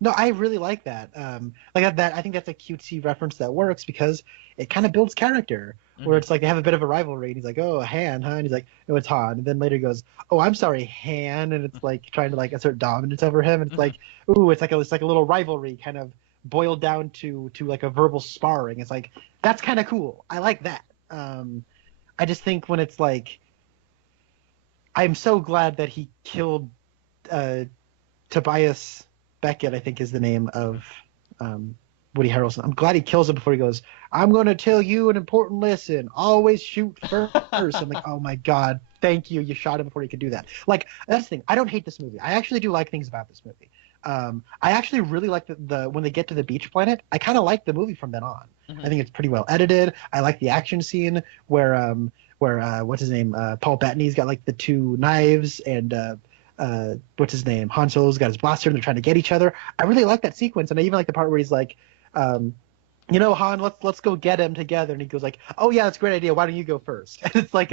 No, I really like that. Like that, I think that's a cutesy reference that works because it kind of builds character. Where it's like they have a bit of a rivalry, and he's like, "Oh, Han, huh?" And he's like, "No, it's Han." And then later he goes, "Oh, I'm sorry, Han," and it's like trying to like assert dominance over him. And it's like, ooh, it's like a little rivalry, kind of boiled down to like a verbal sparring. It's like that's kind of cool. I like that. I just think when it's like, I'm so glad that he killed Tobias Beckett, I think is the name of Woody Harrelson. I'm glad he kills him before he goes, I'm going to tell you an important lesson. Always shoot first. I'm like, oh my God, thank you. You shot him before he could do that. Like, that's the thing. I don't hate this movie. I actually do like things about this movie. I actually really like the when they get to the beach planet, I kind of like the movie from then on. I think it's pretty well edited. I like the action scene where what's his name? Paul Bettany's got like the two knives, and what's his name? Han Solo's got his blaster, and they're trying to get each other. I really like that sequence, and I even like the part where he's like, you know, Han, let's go get him together, and he goes like, oh yeah, that's a great idea. Why don't you go first? And it's like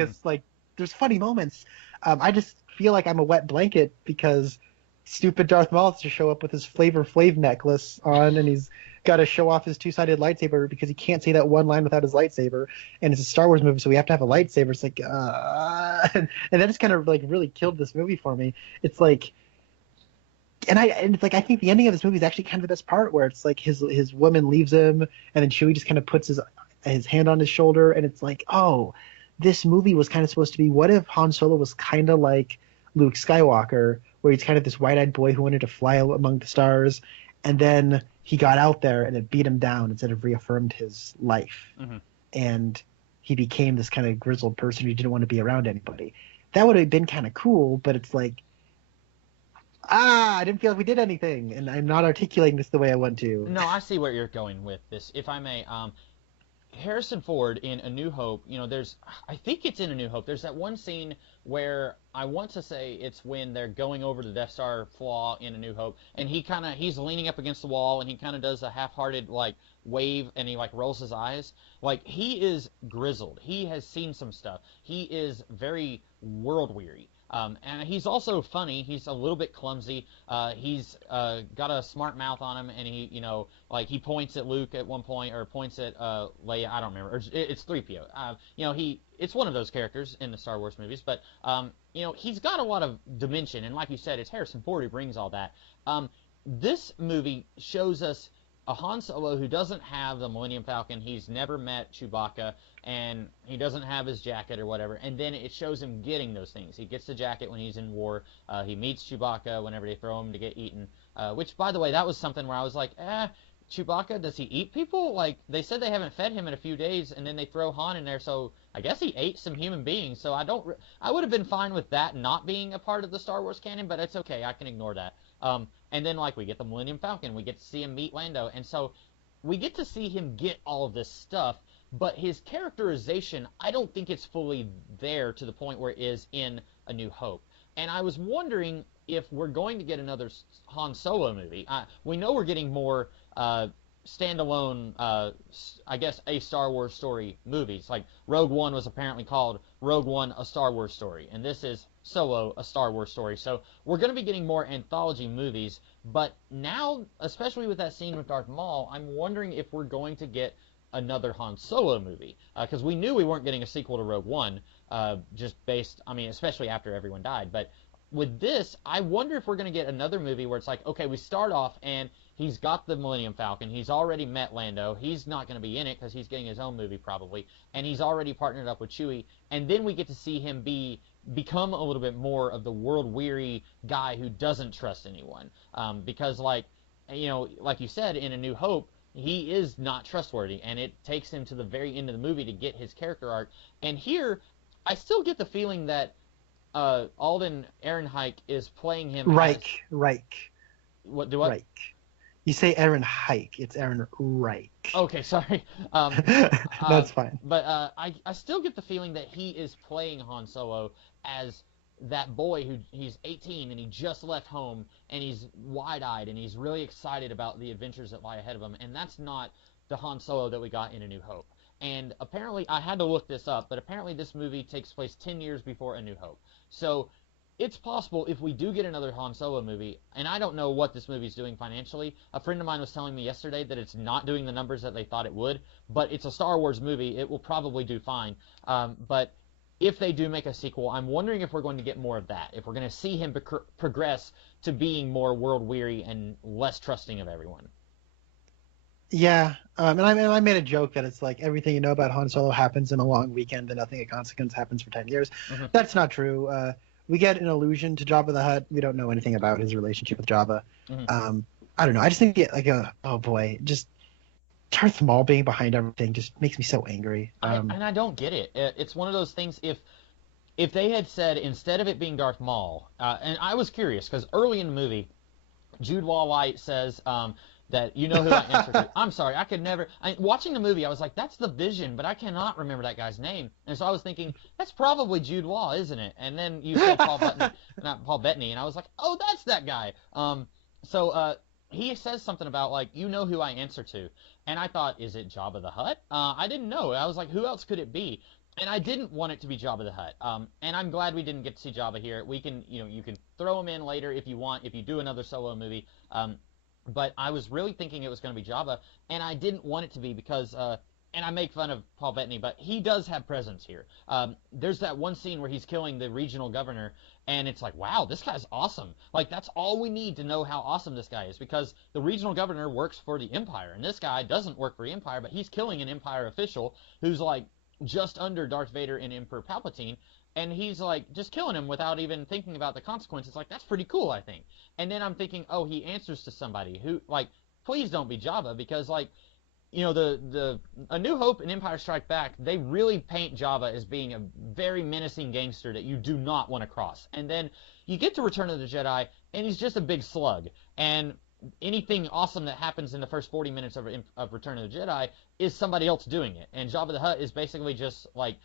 there's funny moments. I just feel like I'm a wet blanket because stupid Darth Maul has to show up with his Flavor Flav necklace on, and he's got to show off his two-sided lightsaber because he can't say that one line without his lightsaber, and it's a Star Wars movie, so we have to have a lightsaber. It's like, and that just kind of like really killed this movie for me. It's like, and it's like I think the ending of this movie is actually kind of the best part, where it's like his woman leaves him, and then Chewie just kind of puts his hand on his shoulder, and it's like, oh, this movie was kind of supposed to be, what if Han Solo was kind of like Luke Skywalker, where he's kind of this wide-eyed boy who wanted to fly among the stars, and then he got out there and it beat him down instead of reaffirmed his life. And he became this kind of grizzled person who didn't want to be around anybody. That would have been kind of cool, but it's like, I didn't feel like we did anything, and I'm not articulating this the way I want to. No, I see where you're going with this. If I may, Harrison Ford in A New Hope, I think it's in A New Hope. There's that one scene where I want to say it's when they're going over the Death Star flaw in A New Hope, and he's leaning up against the wall, and he kind of does a half-hearted like wave, and he like rolls his eyes. Like, he is grizzled. He has seen some stuff. He is very world weary. And he's also funny. He's a little bit clumsy. He's got a smart mouth on him, and he points at Luke at one point, or points at Leia. I don't remember. It's 3PO. It's one of those characters in the Star Wars movies, but he's got a lot of dimension, and like you said, it's Harrison Ford who brings all that. This movie shows us a Han Solo who doesn't have the Millennium Falcon. He's never met Chewbacca, and he doesn't have his jacket or whatever. And then it shows him getting those things. He gets the jacket when he's in war. He meets Chewbacca whenever they throw him to get eaten. Which, by the way, that was something where I was like, Chewbacca, does he eat people? Like, they said they haven't fed him in a few days, and then they throw Han in there, so I guess he ate some human beings. So I would have been fine with that not being a part of the Star Wars canon, but it's okay. I can ignore that. And then, we get the Millennium Falcon. We get to see him meet Lando. And so we get to see him get all of this stuff, but his characterization, I don't think it's fully there to the point where it is in A New Hope. And I was wondering if we're going to get another Han Solo movie. We know we're getting more standalone, I guess, a Star Wars story movies. Like, Rogue One was apparently called Rogue One, a Star Wars story. And this is Solo, a Star Wars story. So we're going to be getting more anthology movies, but now, especially with that scene with Darth Maul, I'm wondering if we're going to get another Han Solo movie, because we knew we weren't getting a sequel to Rogue One, especially after everyone died. But with this, I wonder if we're going to get another movie where it's like, okay, we start off and he's got the Millennium Falcon, he's already met Lando, he's not going to be in it because he's getting his own movie probably, and he's already partnered up with Chewie, and then we get to see him become a little bit more of the world-weary guy who doesn't trust anyone, because like you said, in A New Hope, he is not trustworthy, and it takes him to the very end of the movie to get his character arc. And here, I still get the feeling that Alden Ehrenreich is playing him Reich. What do I? Reich. You say Ehrenreich. It's Ehrenreich. Okay, sorry. That's fine. But I still get the feeling that he is playing Han Solo as that boy who he's 18 and he just left home and he's wide-eyed and he's really excited about the adventures that lie ahead of him, and that's not the Han Solo that we got in A New Hope. And apparently, I had to look this up, but apparently this movie takes place 10 years before A New Hope. So it's possible if we do get another Han Solo movie, and I don't know what this movie's doing financially. A friend of mine was telling me yesterday that it's not doing the numbers that they thought it would, but it's a Star Wars movie. It will probably do fine. But if they do make a sequel, I'm wondering if we're going to get more of that, if we're going to see him progress to being more world-weary and less trusting of everyone. Yeah, and I made a joke that it's like everything you know about Han Solo happens in a long weekend and nothing of consequence happens for 10 years. Mm-hmm. That's not true. We get an allusion to Jabba the Hutt. We don't know anything about his relationship with Jabba. Mm-hmm. I don't know. I just think oh boy, just Darth Maul being behind everything just makes me so angry. And I don't get it. It's one of those things, if they had said, instead of it being Darth Maul, and I was curious, because early in the movie, Jude Law White says that you know who I answer to. I'm sorry, I could never... watching the movie, I was like, that's the Vision, but I cannot remember that guy's name. And so I was thinking, that's probably Jude Law, isn't it? And then you said Paul Bettany, and I was like, oh, that's that guy. So he says something about, like, you know who I answer to. And I thought, is it Jabba the Hutt? I didn't know. I was like, who else could it be? And I didn't want it to be Jabba the Hutt. And I'm glad we didn't get to see Jabba here. We can, you can throw him in later if you want, if you do another Solo movie. But I was really thinking it was going to be Jabba, and I didn't want it to be because, and I make fun of Paul Bettany, but he does have presence here. There's that one scene where he's killing the regional governor, and it's like, wow, this guy's awesome. Like, that's all we need to know how awesome this guy is, because the regional governor works for the Empire, and this guy doesn't work for the Empire, but he's killing an Empire official who's, like, just under Darth Vader and Emperor Palpatine, and he's, like, just killing him without even thinking about the consequences. Like, that's pretty cool, I think. And then I'm thinking, oh, he answers to somebody who, like, please don't be Jabba, because, like, the A New Hope and Empire Strike Back, they really paint Jabba as being a very menacing gangster that you do not want to cross. And then you get to Return of the Jedi, and he's just a big slug. And anything awesome that happens in the first 40 minutes of Return of the Jedi is somebody else doing it. And Jabba the Hutt is basically just like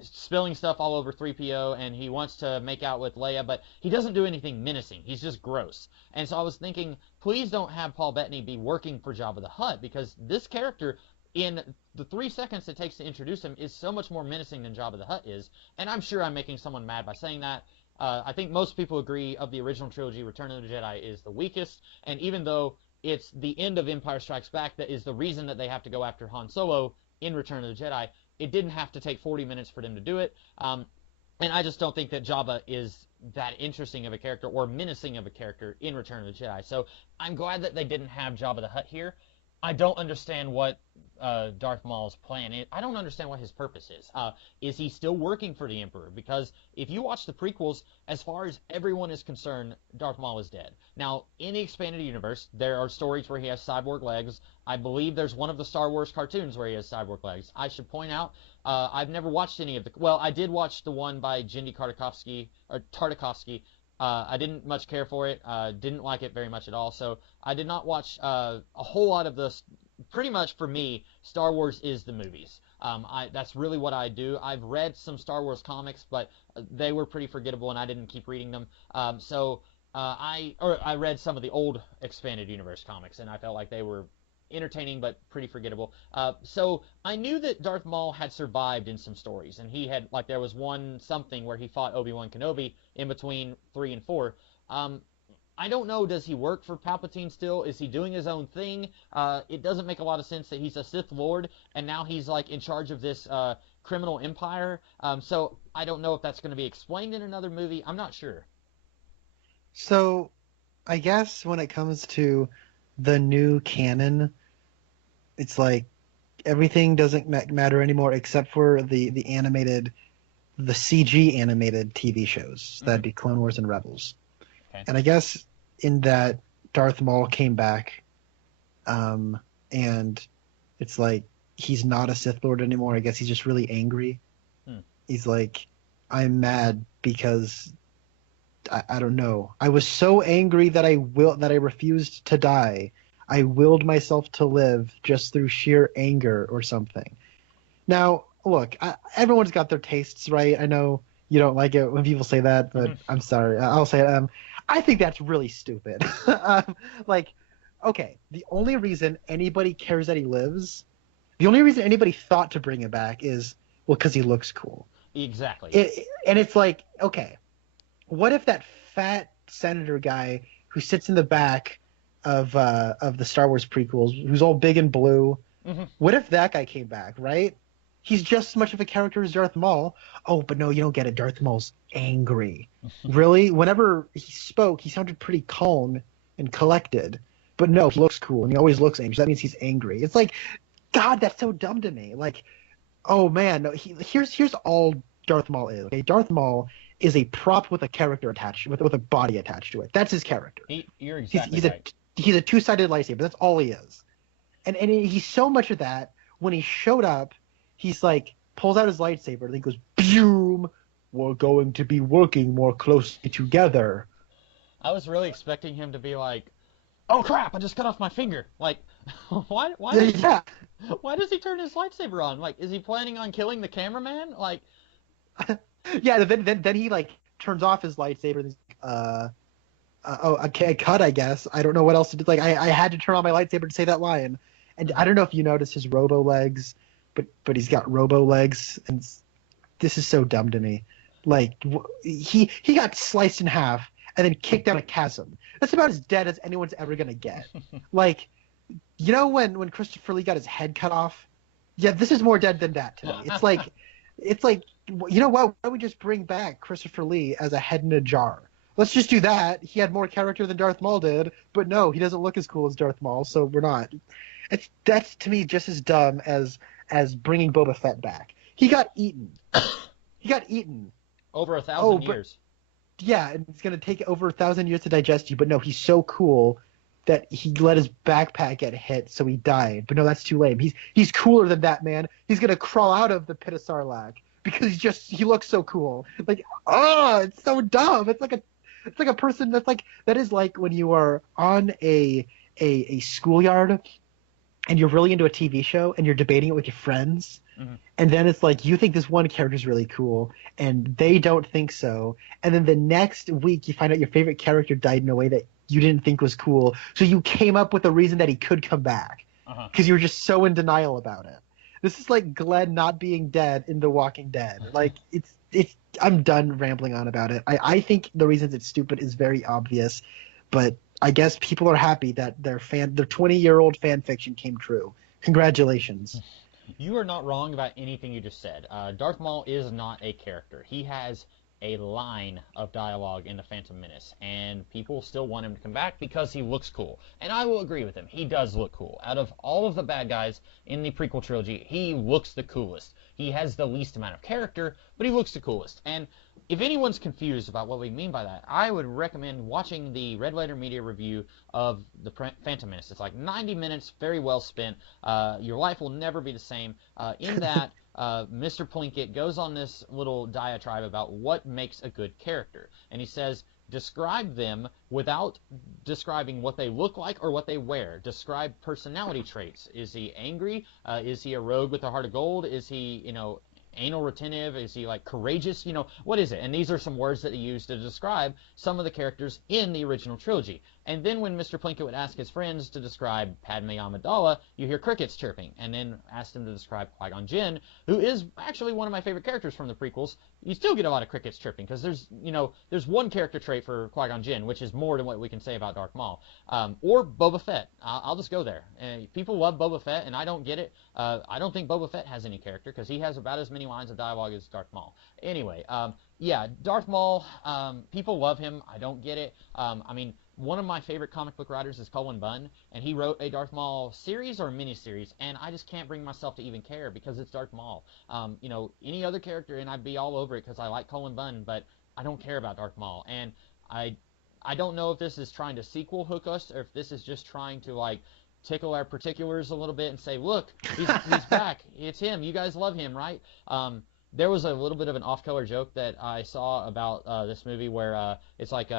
spilling stuff all over 3PO, and he wants to make out with Leia, but he doesn't do anything menacing. He's just gross. And so I was thinking, please don't have Paul Bettany be working for Jabba the Hutt, because this character, in the 3 seconds it takes to introduce him, is so much more menacing than Jabba the Hutt is. And I'm sure I'm making someone mad by saying that. I think most people agree of the original trilogy, Return of the Jedi is the weakest, and even though it's the end of Empire Strikes Back that is the reason that they have to go after Han Solo in Return of the Jedi, it didn't have to take 40 minutes for them to do it. And I just don't think that Jabba is that interesting of a character or menacing of a character in Return of the Jedi. So I'm glad that they didn't have Jabba the Hutt here. I don't understand what Darth Maul's plan is. I don't understand what his purpose is. Is he still working for the Emperor? Because if you watch the prequels, as far as everyone is concerned, Darth Maul is dead. Now, in the expanded universe, there are stories where he has cyborg legs. I believe there's one of the Star Wars cartoons where he has cyborg legs. I should point out, I've never watched any of the... Well, I did watch the one by Genndy Tartakovsky. I didn't much care for it. Didn't like it very much at all. So I did not watch a whole lot of this. Pretty much for me, Star Wars is the movies. That's really what I do. I've read some Star Wars comics, but they were pretty forgettable, and I didn't keep reading them. I read some of the old expanded universe comics, and I felt like they were entertaining but pretty forgettable. So I knew that Darth Maul had survived in some stories, and he had, like, there was one something where he fought Obi-Wan Kenobi in between 3 and 4. I don't know, does he work for Palpatine still? Is he doing his own thing? It doesn't make a lot of sense that he's a Sith Lord, and now he's, like, in charge of this criminal empire. So I don't know if that's going to be explained in another movie. I'm not sure. So I guess when it comes to the new canon, it's like everything doesn't matter anymore except for the CG animated TV shows. That'd be Clone Wars and Rebels. Okay. And I guess in that Darth Maul came back, and it's like he's not a Sith Lord anymore. I guess he's just really angry. He's like, I'm mad because I don't know. I was so angry that I refused to die. I willed myself to live just through sheer anger or something. Now, look, everyone's got their tastes, right? I know you don't like it when people say that, but I'm sorry. I'll say it. I think that's really stupid. Like, okay, the only reason anybody cares that he lives, the only reason anybody thought to bring him back is, well, because he looks cool. Exactly. And it's like, okay, what if that fat senator guy who sits in the back of the Star Wars prequels, who's all big and blue, what if that guy came back, right? He's just as much of a character as Darth Maul. Oh, but no, you don't get it. Darth Maul's angry. Really? Whenever he spoke, he sounded pretty calm and collected. But no, he looks cool, and he always looks angry. So that means he's angry. It's like, God, that's so dumb to me. Like, oh, man, no. Here's all Darth Maul is. Okay? Darth Maul is a prop with a character attached, with a body attached to it. That's his character. You're exactly right. He's a two-sided lightsaber. That's all he is. And he's so much of that. When he showed up, he's like, pulls out his lightsaber, and he goes, boom, we're going to be working more closely together. I was really expecting him to be like, oh crap, I just cut off my finger. Like, why does he turn his lightsaber on? Like, is he planning on killing the cameraman? Like, yeah, then he like turns off his lightsaber and a cut, I guess. I don't know what else to do. Like, I had to turn on my lightsaber to say that line. And I don't know if you noticed his robo legs, but he's got robo legs, and this is so dumb to me. Like, he got sliced in half and then kicked down a chasm. That's about as dead as anyone's ever gonna get. Like, you know when Christopher Lee got his head cut off? Yeah, this is more dead than that to me. It's like, you know what? Why don't we just bring back Christopher Lee as a head in a jar? Let's just do that. He had more character than Darth Maul did, but no, he doesn't look as cool as Darth Maul, so we're not. That's to me just as dumb as bringing Boba Fett back. He got eaten. Over 1,000 years. Yeah, and it's going to take over 1,000 years to digest you, but no, he's so cool that he let his backpack get hit, so he died. But no, that's too lame. He's cooler than that, man. He's going to crawl out of the pit of Sarlacc because he looks so cool. Like, oh, it's so dumb. It's like It's like a person that is like when you are on a schoolyard and you're really into a TV show and you're debating it with your friends, and then it's like you think this one character is really cool and they don't think so, and then the next week you find out your favorite character died in a way that you didn't think was cool, so you came up with a reason that he could come back because you were just so in denial about it. This is like Glenn not being dead in The Walking Dead. Like it's I'm done rambling on about it. I think the reasons it's stupid is very obvious, but I guess people are happy that their 20-year-old fan fiction came true. Congratulations. You are not wrong about anything you just said. Darth Maul is not a character. He has a line of dialogue in The Phantom Menace, and people still want him to come back because he looks cool. And I will agree with him. He does look cool. Out of all of the bad guys in the prequel trilogy, he looks the coolest. He has the least amount of character, but he looks the coolest. And if anyone's confused about what we mean by that, I would recommend watching the Red Letter Media review of The Phantom Menace. It's like 90 minutes, very well spent. Your life will never be the same. In that, Mr. Plinkett goes on this little diatribe about what makes a good character. And he says, describe them without describing what they look like or what they wear. Describe personality traits. Is he angry? Is he a rogue with a heart of gold? Is he, anal retentive? Is he like courageous? What is it? And these are some words that he used to describe some of the characters in the original trilogy. And then when Mr. Plinkett would ask his friends to describe Padme Amidala, you hear crickets chirping. And then asked him to describe Qui-Gon Jinn, who is actually one of my favorite characters from the prequels. You still get a lot of crickets chirping because there's one character trait for Qui-Gon Jinn, which is more than what we can say about Darth Maul. Or Boba Fett. I'll just go there. People love Boba Fett, and I don't get it. I don't think Boba Fett has any character because he has about as many lines of dialogue as Darth Maul. Anyway, Darth Maul, people love him. I don't get it. One of my favorite comic book writers is Cullen Bunn, and he wrote a Darth Maul series or a miniseries, and I just can't bring myself to even care because it's Darth Maul. Any other character, and I'd be all over it because I like Cullen Bunn, but I don't care about Darth Maul. And I don't know if this is trying to sequel hook us or if this is just trying to, tickle our particulars a little bit and say, look, he's back. It's him. You guys love him, right? There was a little bit of an off-color joke that I saw about this movie where it's like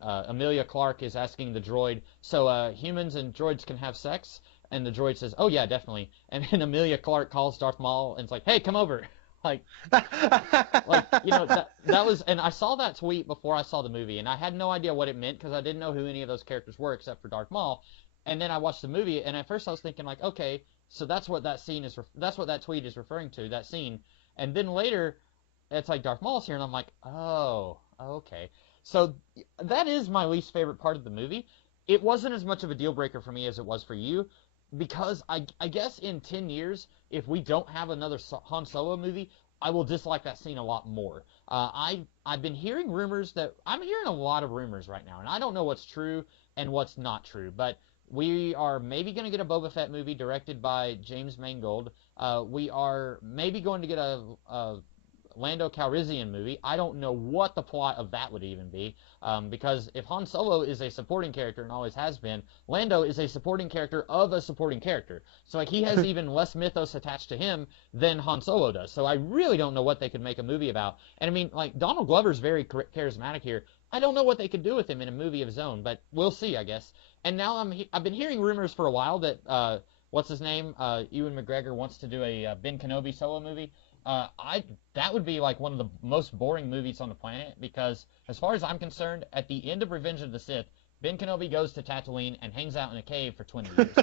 Amelia Clarke is asking the droid, so humans and droids can have sex? And the droid says, oh yeah, definitely. And then Amelia Clarke calls Darth Maul and it's like, hey, come over. That was, and I saw that tweet before I saw the movie, and I had no idea what it meant because I didn't know who any of those characters were except for Darth Maul. And then I watched the movie, and at first I was thinking okay, so that's what that scene is, that's what that tweet is referring to, that scene. And then later, it's like Darth Maul's here, and I'm like, oh, okay. So that is my least favorite part of the movie. It wasn't as much of a deal breaker for me as it was for you, because I guess in 10 years, if we don't have another Han Solo movie, I will dislike that scene a lot more. I've been hearing rumors I'm hearing a lot of rumors right now, and I don't know what's true and what's not true, but we are maybe going to get a Boba Fett movie directed by James Mangold. We are maybe going to get a Lando Calrissian movie. I don't know what the plot of that would even be, because if Han Solo is a supporting character and always has been, Lando is a supporting character of a supporting character. So he has even less mythos attached to him than Han Solo does. So I really don't know what they could make a movie about. And Donald Glover's very charismatic here. I don't know what they could do with him in a movie of his own, but we'll see, I guess. And now I've been hearing rumors for a while that what's his name, Ewan McGregor wants to do a Ben Kenobi solo movie. That would be like one of the most boring movies on the planet, because as far as I'm concerned, at the end of Revenge of the Sith, Ben Kenobi goes to Tatooine and hangs out in a cave for 20 years.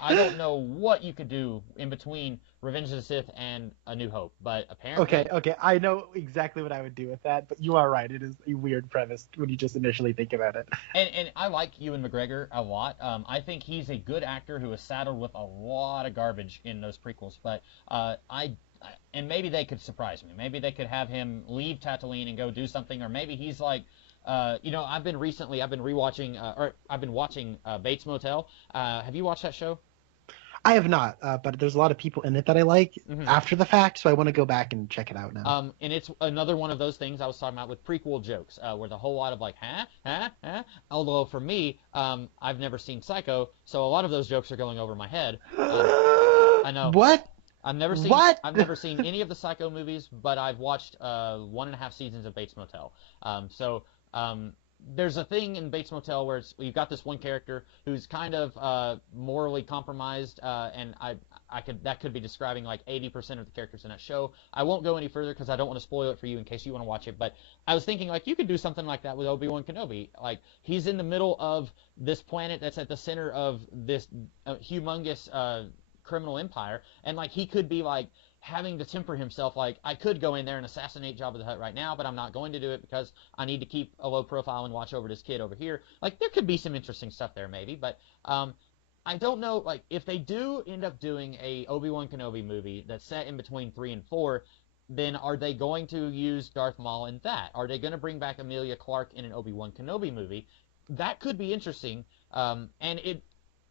I don't know what you could do in between Revenge of the Sith and A New Hope, but apparently... Okay, I know exactly what I would do with that, but you are right. It is a weird premise when you just initially think about it. And I like Ewan McGregor a lot. I think he's a good actor who is saddled with a lot of garbage in those prequels, but and maybe they could surprise me. Maybe they could have him leave Tatooine and go do something, or maybe he's like, I've been watching Bates Motel. Have you watched that show? I have not, but there's a lot of people in it that I like after the fact, so I want to go back and check it out now. And it's another one of those things I was talking about with prequel jokes, where the whole lot of Although for me, I've never seen Psycho, so a lot of those jokes are going over my head. I know. What? I've never seen What? I've never seen any of the Psycho movies, but I've watched 1.5 seasons of Bates Motel. there's a thing in Bates Motel where you've got this one character who's kind of morally compromised, and that could be describing like 80% of the characters in that show. I won't go any further because I don't want to spoil it for you in case you want to watch it. But I was thinking like you could do something like that with Obi-Wan Kenobi. Like he's in the middle of this planet that's at the center of this humongous criminal empire, and like he could be like having to temper himself, like I could go in there and assassinate Jabba the Hutt right now, but I'm not going to do it because I need to keep a low profile and watch over this kid over here. Like there could be some interesting stuff there maybe, but I don't know, like if they do end up doing a Obi-Wan Kenobi movie that's set in between 3 and 4, then are they going to use Darth Maul in that? Are they going to bring back Emilia Clarke in an Obi-Wan Kenobi movie? That could be interesting.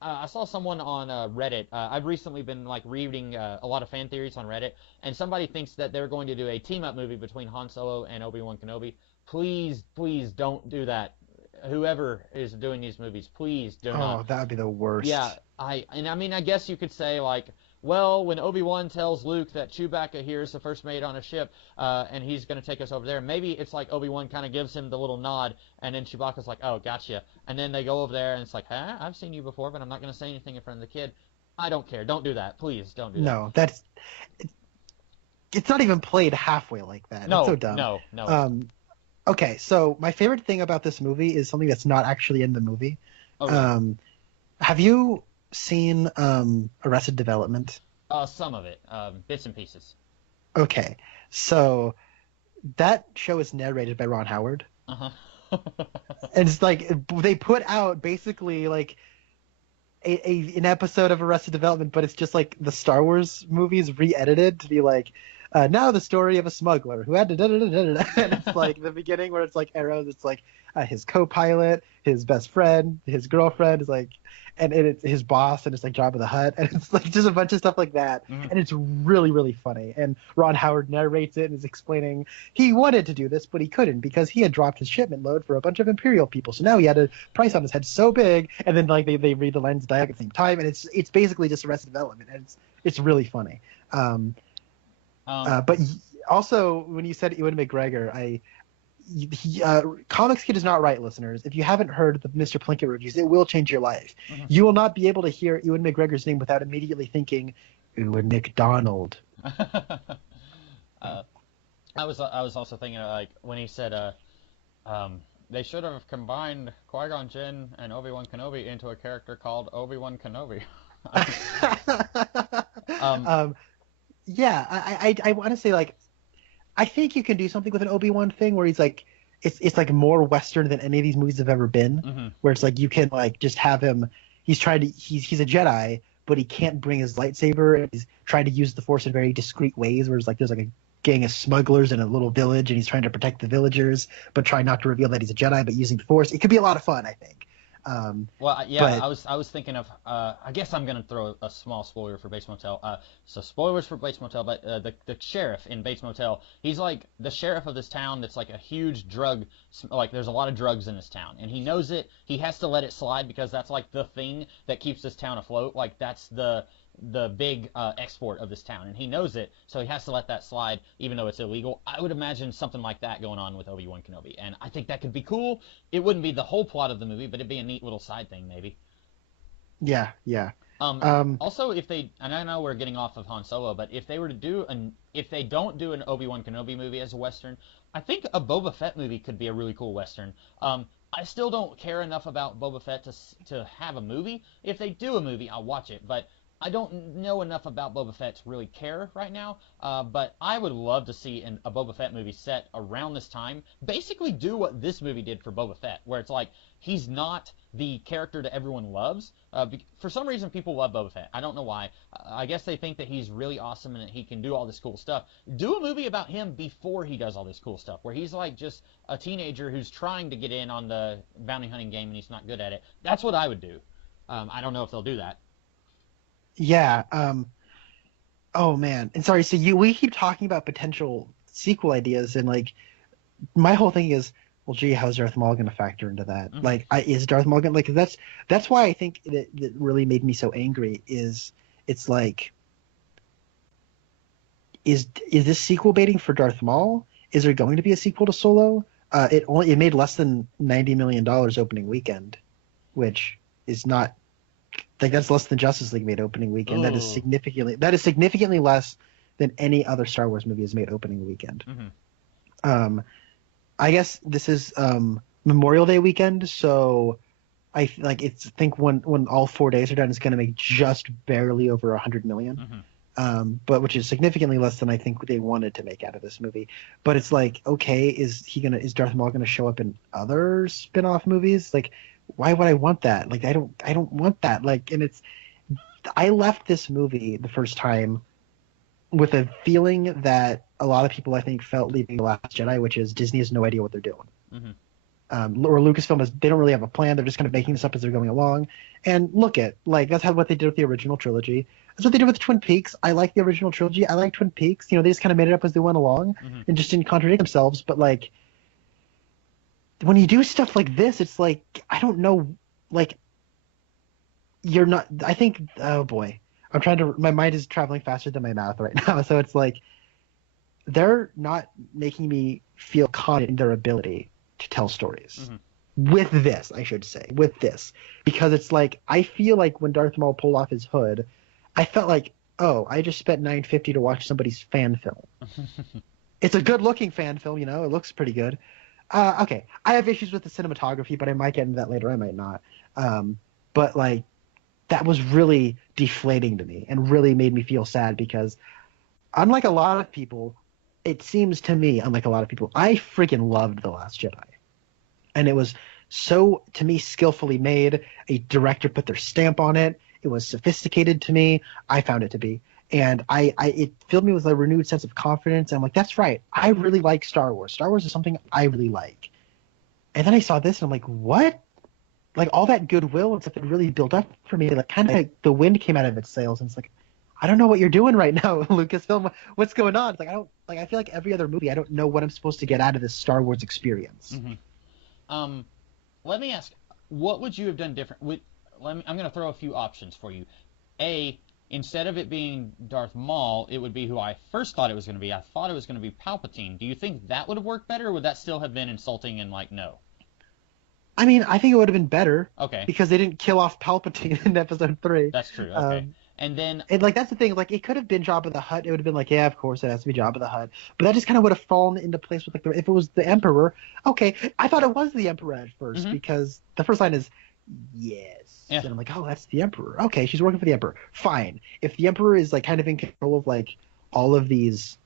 I saw someone on Reddit. I've recently been like reading a lot of fan theories on Reddit, and somebody thinks that they're going to do a team-up movie between Han Solo and Obi-Wan Kenobi. Please, please don't do that. Whoever is doing these movies, please do not. Oh, that would be the worst. Yeah, I mean, I guess you could say like, well, when Obi-Wan tells Luke that Chewbacca here is the first mate on a ship, and he's going to take us over there, maybe it's like Obi-Wan kind of gives him the little nod, and then Chewbacca's like, oh, gotcha. And then they go over there, and it's like, huh, I've seen you before, but I'm not going to say anything in front of the kid. I don't care. Don't do that. Please don't do that. No, it's not even played halfway like that. No, it's so dumb. No. Okay, so my favorite thing about this movie is something that's not actually in the movie. Oh, really? Have you seen Arrested Development? Some of it, bits and pieces. Okay, so that show is narrated by Ron Howard. Uh-huh. And it's like they put out basically like an episode of Arrested Development, but it's just like the Star Wars movies re-edited to be like, now the story of a smuggler who had to da-da-da-da-da. And it's like the beginning where it's like arrows. It's like his co-pilot, his best friend, his girlfriend is like, and it's his boss, and it's like Jabba the Hutt, and it's like just a bunch of stuff like that. Mm-hmm. And it's really, really funny. And Ron Howard narrates it and is explaining he wanted to do this, but he couldn't because he had dropped his shipment load for a bunch of Imperial people. So now he had a price on his head so big, and then like they read the lines of dialogue at the same time, and it's basically just Arrested Development, and it's really funny. But also, when you said Ewan McGregor, Comics Kid is not right, listeners. If you haven't heard the Mr. Plinkett reviews, it will change your life. Mm-hmm. You will not be able to hear Ewan McGregor's name without immediately thinking Ewan McDonald. I was also thinking like when he said they should have combined Qui-Gon Jinn and Obi-Wan Kenobi into a character called Obi-Wan Kenobi. Yeah, I want to say like I think you can do something with an Obi-Wan thing where he's like it's like more Western than any of these movies have ever been. Mm-hmm. Where it's like you can like just have him. He's a Jedi, but he can't bring his lightsaber. And he's trying to use the Force in very discreet ways. Where it's like there's like a gang of smugglers in a little village, and he's trying to protect the villagers, but trying not to reveal that he's a Jedi, but using the Force. It could be a lot of fun, I think. Well, yeah, but I was thinking of. I guess I'm gonna throw a small spoiler for Bates Motel. So spoilers for Bates Motel, but the sheriff in Bates Motel, he's like the sheriff of this town. That's like a huge drug. Like there's a lot of drugs in this town, and he knows it. He has to let it slide because that's like the thing that keeps this town afloat. Like that's the big export of this town, and he knows it, so he has to let that slide, even though it's illegal. I would imagine something like that going on with Obi-Wan Kenobi, and I think that could be cool. It wouldn't be the whole plot of the movie, but it'd be a neat little side thing, maybe. Yeah. Also, if they, and I know we're getting off of Han Solo, but if they were to do if they don't do an Obi-Wan Kenobi movie as a Western, I think a Boba Fett movie could be a really cool Western. I still don't care enough about Boba Fett to have a movie. If they do a movie, I'll watch it, but I don't know enough about Boba Fett to really care right now, but I would love to see a Boba Fett movie set around this time. Basically do what this movie did for Boba Fett, where it's like he's not the character that everyone loves. For some reason, people love Boba Fett. I don't know why. I guess they think that he's really awesome and that he can do all this cool stuff. Do a movie about him before he does all this cool stuff, where he's like just a teenager who's trying to get in on the bounty hunting game and he's not good at it. That's what I would do. I don't know if they'll do that. Yeah. Oh man. And sorry. So we keep talking about potential sequel ideas, and like my whole thing is, well, gee, how's Darth Maul going to factor into that? Mm-hmm. Like, is Darth Maul going to, like, that's why I think that really made me so angry is it's like, is this sequel baiting for Darth Maul? Is there going to be a sequel to Solo? It made less than $90 million opening weekend, which is not like that's less than Justice League made opening weekend. That is Ooh. significantly less than any other Star Wars movie has made opening weekend. Mm-hmm. I guess this is Memorial Day weekend, so I think when all 4 days are done, it's going to make just barely over 100 million. Mm-hmm. But which is significantly less than I think they wanted to make out of this movie. But it's like, okay, is Darth Maul gonna show up in other spin-off movies? Like, why would I want that? Like, I don't want that. Like, and I left this movie the first time with a feeling that a lot of people I think felt leaving The Last Jedi, which is Disney has no idea what they're doing. Mm-hmm. Or Lucasfilm they don't really have a plan. They're just kind of making this up as they're going along. And look at that's what they did with the original trilogy. That's what they did with Twin Peaks. I like the original trilogy. I like Twin Peaks. They just kind of made it up as they went along and just didn't contradict themselves. But like, when you do stuff like this, it's like, I don't know, like, you're not. I think, oh boy, my mind is traveling faster than my mouth right now. So it's like, they're not making me feel confident in their ability to tell stories. Mm-hmm. With this, I should say, because it's like, I feel like when Darth Maul pulled off his hood, I felt like, oh, I just spent $9.50 to watch somebody's fan film. It's a good-looking fan film, it looks pretty good. Okay, I have issues with the cinematography, but I might get into that later. I might not. But like, that was really deflating to me and really made me feel sad because, unlike a lot of people, it seems to me, unlike a lot of people, I freaking loved The Last Jedi. And it was so, to me, skillfully made. A director put their stamp on it. It was sophisticated to me. I found it to be. And it filled me with a renewed sense of confidence. And I'm like, that's right. I really like Star Wars. Star Wars is something I really like. And then I saw this and I'm like, what? Like, all that goodwill and stuff that really built up for me, like, kind of like the wind came out of its sails. And it's like, I don't know what you're doing right now, Lucasfilm. What's going on? It's like, I feel like every other movie, I don't know what I'm supposed to get out of this Star Wars experience. Mm-hmm. Let me ask, what would you have done different? I'm going to throw a few options for you. A, instead of it being Darth Maul, it would be who I first thought it was going to be. I thought it was going to be Palpatine. Do you think that would have worked better, or would that still have been insulting and like, no? I mean, I think it would have been better. Okay. Because they didn't kill off Palpatine in Episode 3. That's true. Okay. And then... And, like, that's the thing. Like, it could have been Jabba the Hutt. It would have been like, yeah, of course, it has to be Jabba the Hutt. But that just kind of would have fallen into place with, like, if it was the Emperor. Okay, I thought it was the Emperor at first because the first line is, yes. Yeah. And I'm like, oh, that's the Emperor. Okay, she's working for the Emperor. Fine. If the Emperor is, like, kind of in control of, like, all of these,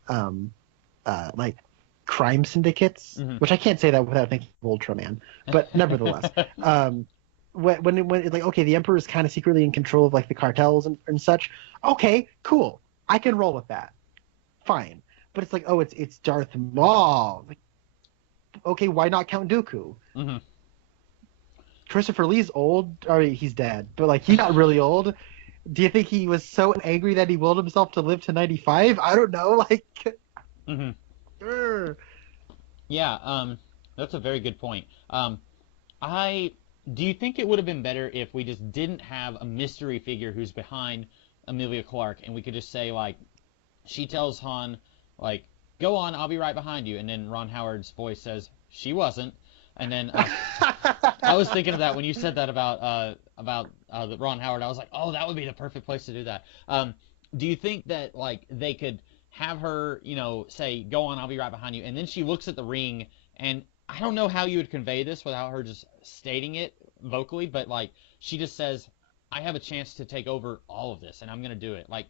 like, crime syndicates, which I can't say that without thinking of Ultraman, but nevertheless, when it's like, okay, the Emperor is kind of secretly in control of like the cartels and such. Okay, cool, I can roll with that, fine. But it's like, oh, it's Darth Maul. Like, okay, why not Count Dooku? Mm-hmm. Christopher Lee's old, or he's dead, but like he's not really old. Do you think he was so angry that he willed himself to live to 95? I don't know, like. Mm-hmm. Yeah, that's a very good point. Do you think it would have been better if we just didn't have a mystery figure who's behind Emilia Clarke, and we could just say, like, she tells Han, like, go on, I'll be right behind you, and then Ron Howard's voice says, she wasn't, and then I was thinking of that when you said that about the Ron Howard. I was like, oh, that would be the perfect place to do that. Do you think that, like, they could have her, say, go on, I'll be right behind you, and then she looks at the ring, and I don't know how you would convey this without her just stating it vocally, but, like, she just says, I have a chance to take over all of this, and I'm going to do it. Like,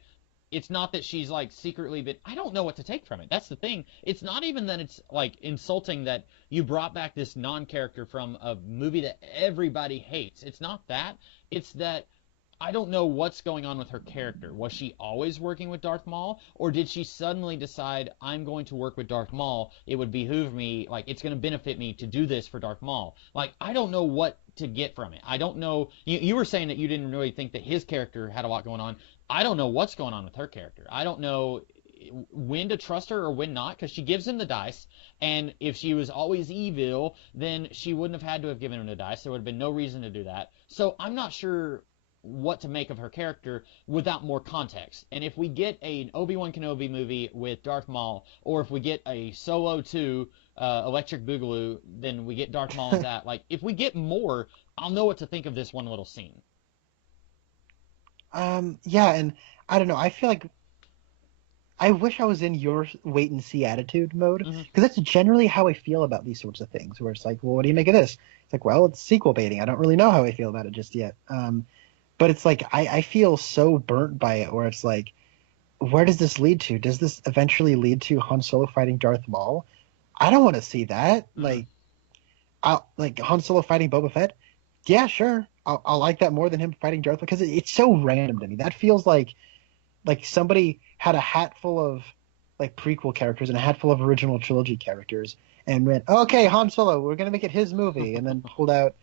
it's not that she's, like, secretly been... I don't know what to take from it. That's the thing. It's not even that it's, like, insulting that you brought back this non-character from a movie that everybody hates. It's not that. It's that I don't know what's going on with her character. Was she always working with Darth Maul, or did she suddenly decide, I'm going to work with Darth Maul, it would behoove me, like, it's going to benefit me to do this for Darth Maul? Like, I don't know what to get from it. I don't know. You were saying that you didn't really think that his character had a lot going on. I don't know what's going on with her character. I don't know when to trust her or when not, because she gives him the dice, and if she was always evil, then she wouldn't have had to have given him the dice. There would have been no reason to do that. So I'm not sure what to make of her character without more context. And if we get an Obi-Wan Kenobi movie with Darth Maul, or if we get a Solo 2 Electric Boogaloo, then we get Darth Maul and that. Like, if we get more, I'll know what to think of this one little scene. Yeah, and I don't know. I feel like I wish I was in your wait and see attitude mode Mhm. because that's generally how I feel about these sorts of things. Where it's like, well, what do you make of this? It's like, well, it's sequel baiting. I don't really know how I feel about it just yet. But it's like I feel so burnt by it, where it's like, where does this lead to? Does this eventually lead to Han Solo fighting Darth Maul? I don't want to see that. Mhm. Like Han Solo fighting Boba Fett. Yeah, sure. I'll like that more than him fighting Darth because it's so random to me. That feels like somebody had a hat full of like prequel characters and a hat full of original trilogy characters and went, okay, Han Solo, we're gonna make it his movie, and then pulled out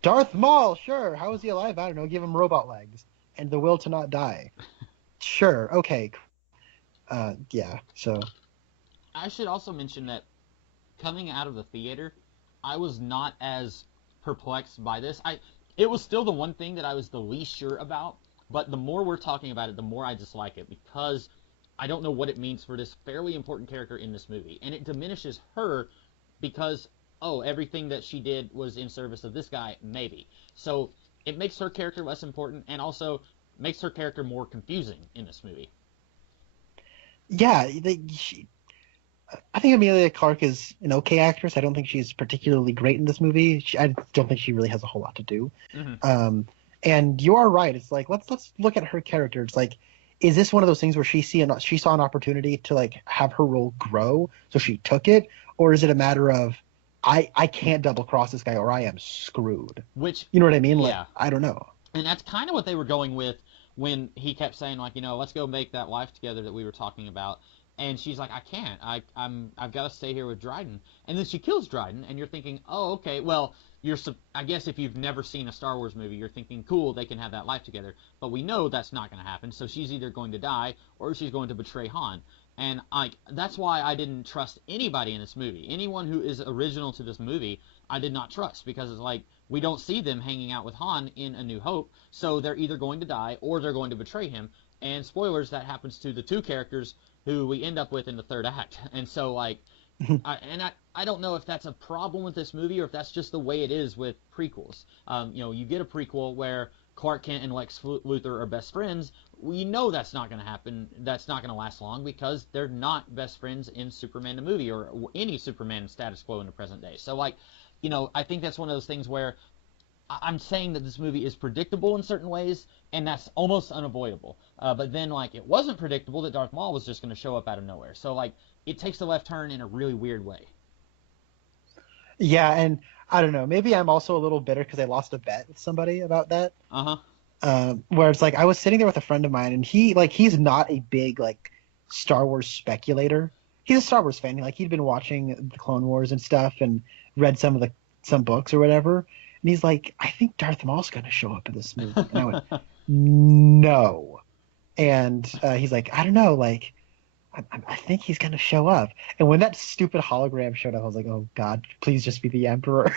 Darth Maul. Sure, how is he alive? I don't know. Give him robot legs and the will to not die. Sure, okay. Yeah. So I should also mention that coming out of the theater, I was not as perplexed by this. It was still the one thing that I was the least sure about, but the more we're talking about it, the more I dislike it because I don't know what it means for this fairly important character in this movie, and it diminishes her because everything that she did was in service of this guy, maybe. So it makes her character less important, and also makes her character more confusing in this movie. yeah, I think Amelia Clarke is an okay actress. I don't think she's particularly great in this movie. I don't think she really has a whole lot to do. Mm-hmm. And you are right. It's like let's look at her character. It's like, is this one of those things where she saw an opportunity to like have her role grow, so she took it, or is it a matter of I can't double cross this guy or I am screwed? Which, You know what I mean? Like yeah, I don't know. and that's kind of what they were going with when he kept saying like, let's go make that life together that we were talking about. And she's like, I can't. I've got to stay here with Dryden. And then she kills Dryden, and you're thinking, oh, okay, well, I guess if you've never seen a Star Wars movie, you're thinking, cool, they can have that life together. But we know that's not going to happen. So she's either going to die or she's going to betray Han. And that's why I didn't trust anybody in this movie. Anyone who is original to this movie, I did not trust because it's like we don't see them hanging out with Han in A New Hope. So they're either going to die or they're going to betray him. And spoilers, that happens to the two characters who we end up with in the third act. And so, like, I don't know if that's a problem with this movie or if that's just the way it is with prequels. You get a prequel where Clark Kent and Lex Luthor are best friends. We know that's not going to happen. That's not going to last long because they're not best friends in Superman the movie or any Superman status quo in the present day. So, like, I think that's one of those things where I'm saying that this movie is predictable in certain ways, and that's almost unavoidable. But then, like, it wasn't predictable that Darth Maul was just going to show up out of nowhere. So, like, it takes a left turn in a really weird way. Yeah, and I don't know. Maybe I'm also a little bitter because I lost a bet with somebody about that. Uh-huh. Where it's like I was sitting there with a friend of mine, and he's not a big like Star Wars speculator. He's a Star Wars fan. He'd been watching the Clone Wars and stuff, and read some books or whatever. And he's like, I think Darth Maul's going to show up in this movie. And I went, no. And he's like, I don't know, like I think he's going to show up. And when that stupid hologram showed up, I was like, oh God, please just be the Emperor.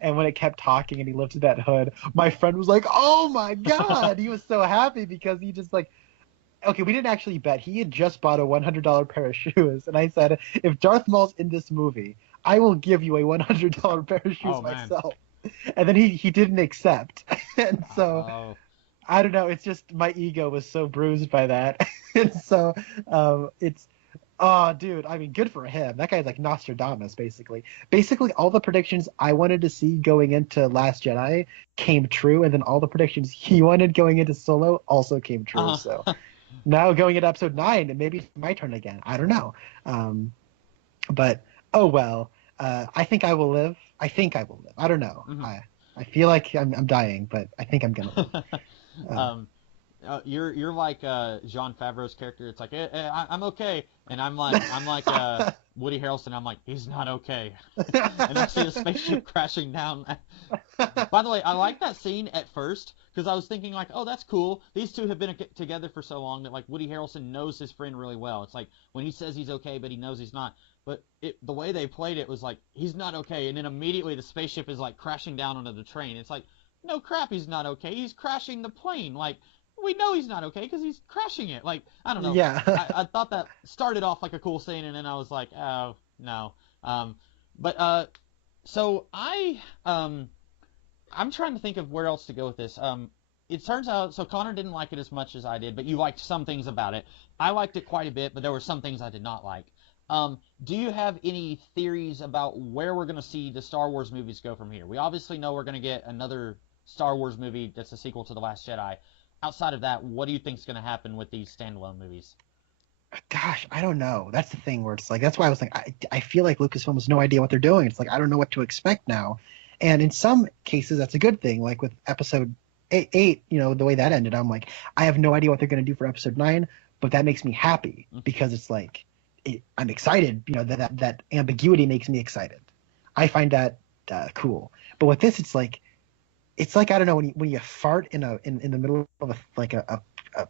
And when it kept talking and he lifted that hood, my friend was like, oh my God. He was so happy because he just like, okay, we didn't actually bet. He had just bought a $100 pair of shoes. And I said, if Darth Maul's in this movie, I will give you a $100 pair of shoes myself. And then he didn't accept. And so, I don't know. It's just my ego was so bruised by that. And so oh, dude, I mean, good for him. That guy's like Nostradamus, basically. Basically, all the predictions I wanted to see going into Last Jedi came true, and then all the predictions he wanted going into Solo also came true. So now going into Episode 9, and maybe it's my turn again. I don't know. But, oh well. I think I will live. I think I will live. I don't know. Mm-hmm. I feel like I'm dying, but I think I'm going to live. You're like Jon Favreau's character. It's like I'm okay, and I'm like Woody Harrelson. I'm like, he's not okay, and I see a spaceship crashing down. By the way, I like that scene at first because I was thinking like, oh, that's cool. These two have been together for so long that like Woody Harrelson knows his friend really well. It's like when he says he's okay, but he knows he's not. But the way they played it was like he's not okay, and then immediately the spaceship is like crashing down onto the train. It's like, no crap, he's not okay. He's crashing the plane. Like, we know he's not okay because he's crashing it. Like, I don't know. Yeah. I thought that started off like a cool scene, and then I was like, oh, no. But so I'm trying to think of where else to go with this. It turns out, so Connor didn't like it as much as I did, but you liked some things about it. I liked it quite a bit, but there were some things I did not like. Do you have any theories about where we're going to see the Star Wars movies go from here? We obviously know we're going to get another Star Wars movie that's a sequel to The Last Jedi. Outside of that, what do you think is going to happen with these standalone movies? Gosh, I don't know. That's the thing where it's like that's why I was like I feel like Lucasfilm has no idea what they're doing. It's like I don't know what to expect now. And in some cases that's a good thing. Like with episode eight, the way that ended, I'm like I have no idea what they're going to do for episode 9, but that makes me happy because it's like I'm excited. That ambiguity makes me excited. I find that cool. But with this, it's like I don't know when you fart in the middle of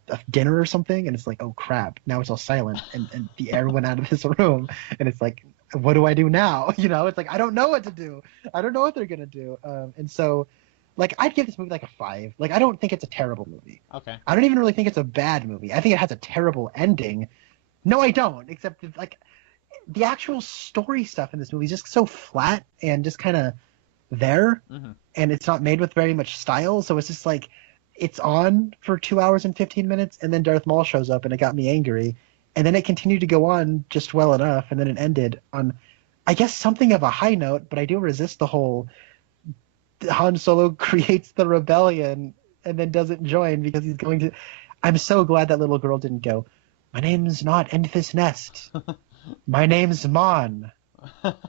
a dinner or something, and it's like, oh crap, now it's all silent, and the air went out of this room, and it's like, what do I do now? It's like I don't know what to do. I don't know what they're gonna do. And so, like, I'd give this movie like a 5. Like, I don't think it's a terrible movie. Okay. I don't even really think it's a bad movie. I think it has a terrible ending. No, I don't. Except like the actual story stuff in this movie is just so flat and just kind of there, and it's not made with very much style. So it's just like it's on for 2 hours and 15 minutes, and then Darth Maul shows up, and it got me angry. And then it continued to go on just well enough, and then it ended on, I guess, something of a high note. But I do resist the whole Han Solo creates the rebellion and then doesn't join because he's going to. I'm so glad that little girl didn't go, my name's not Enfys Nest. My name's Mon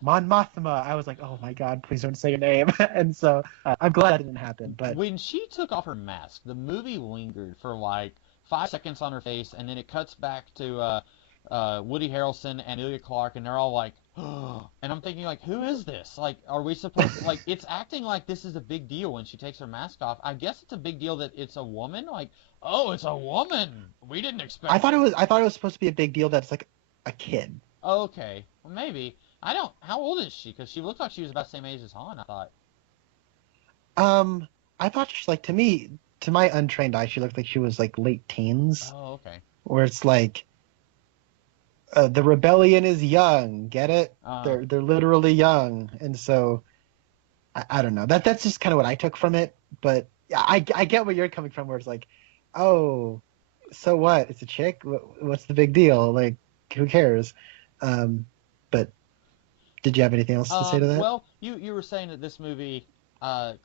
Mothma. I was like, oh my god, please don't say your name. And so I'm glad that didn't happen. But when she took off her mask, the movie lingered for like 5 seconds on her face, and then it cuts back to Woody Harrelson and Emilia Clarke, and they're all like, oh. And I'm thinking, like, who is this? Like, are we supposed to, like, it's acting like this is a big deal when she takes her mask off. I guess it's a big deal that it's a woman. Like, oh, it's a woman. We didn't expect. I thought it was supposed to be a big deal that it's like a kid. Okay, well, maybe. I don't. How old is she? Because she looked like she was about the same age as Han, I thought. I thought she, like, to my untrained eye, she looked like she was like late teens. Oh, okay. Where it's like, the rebellion is young. Get it? They're literally young, and so I don't know. That's just kind of what I took from it. But I get where you're coming from, where it's like, oh, so what? It's a chick. What's the big deal? Like, who cares? But did you have anything else to say to that? Well, you were saying that this movie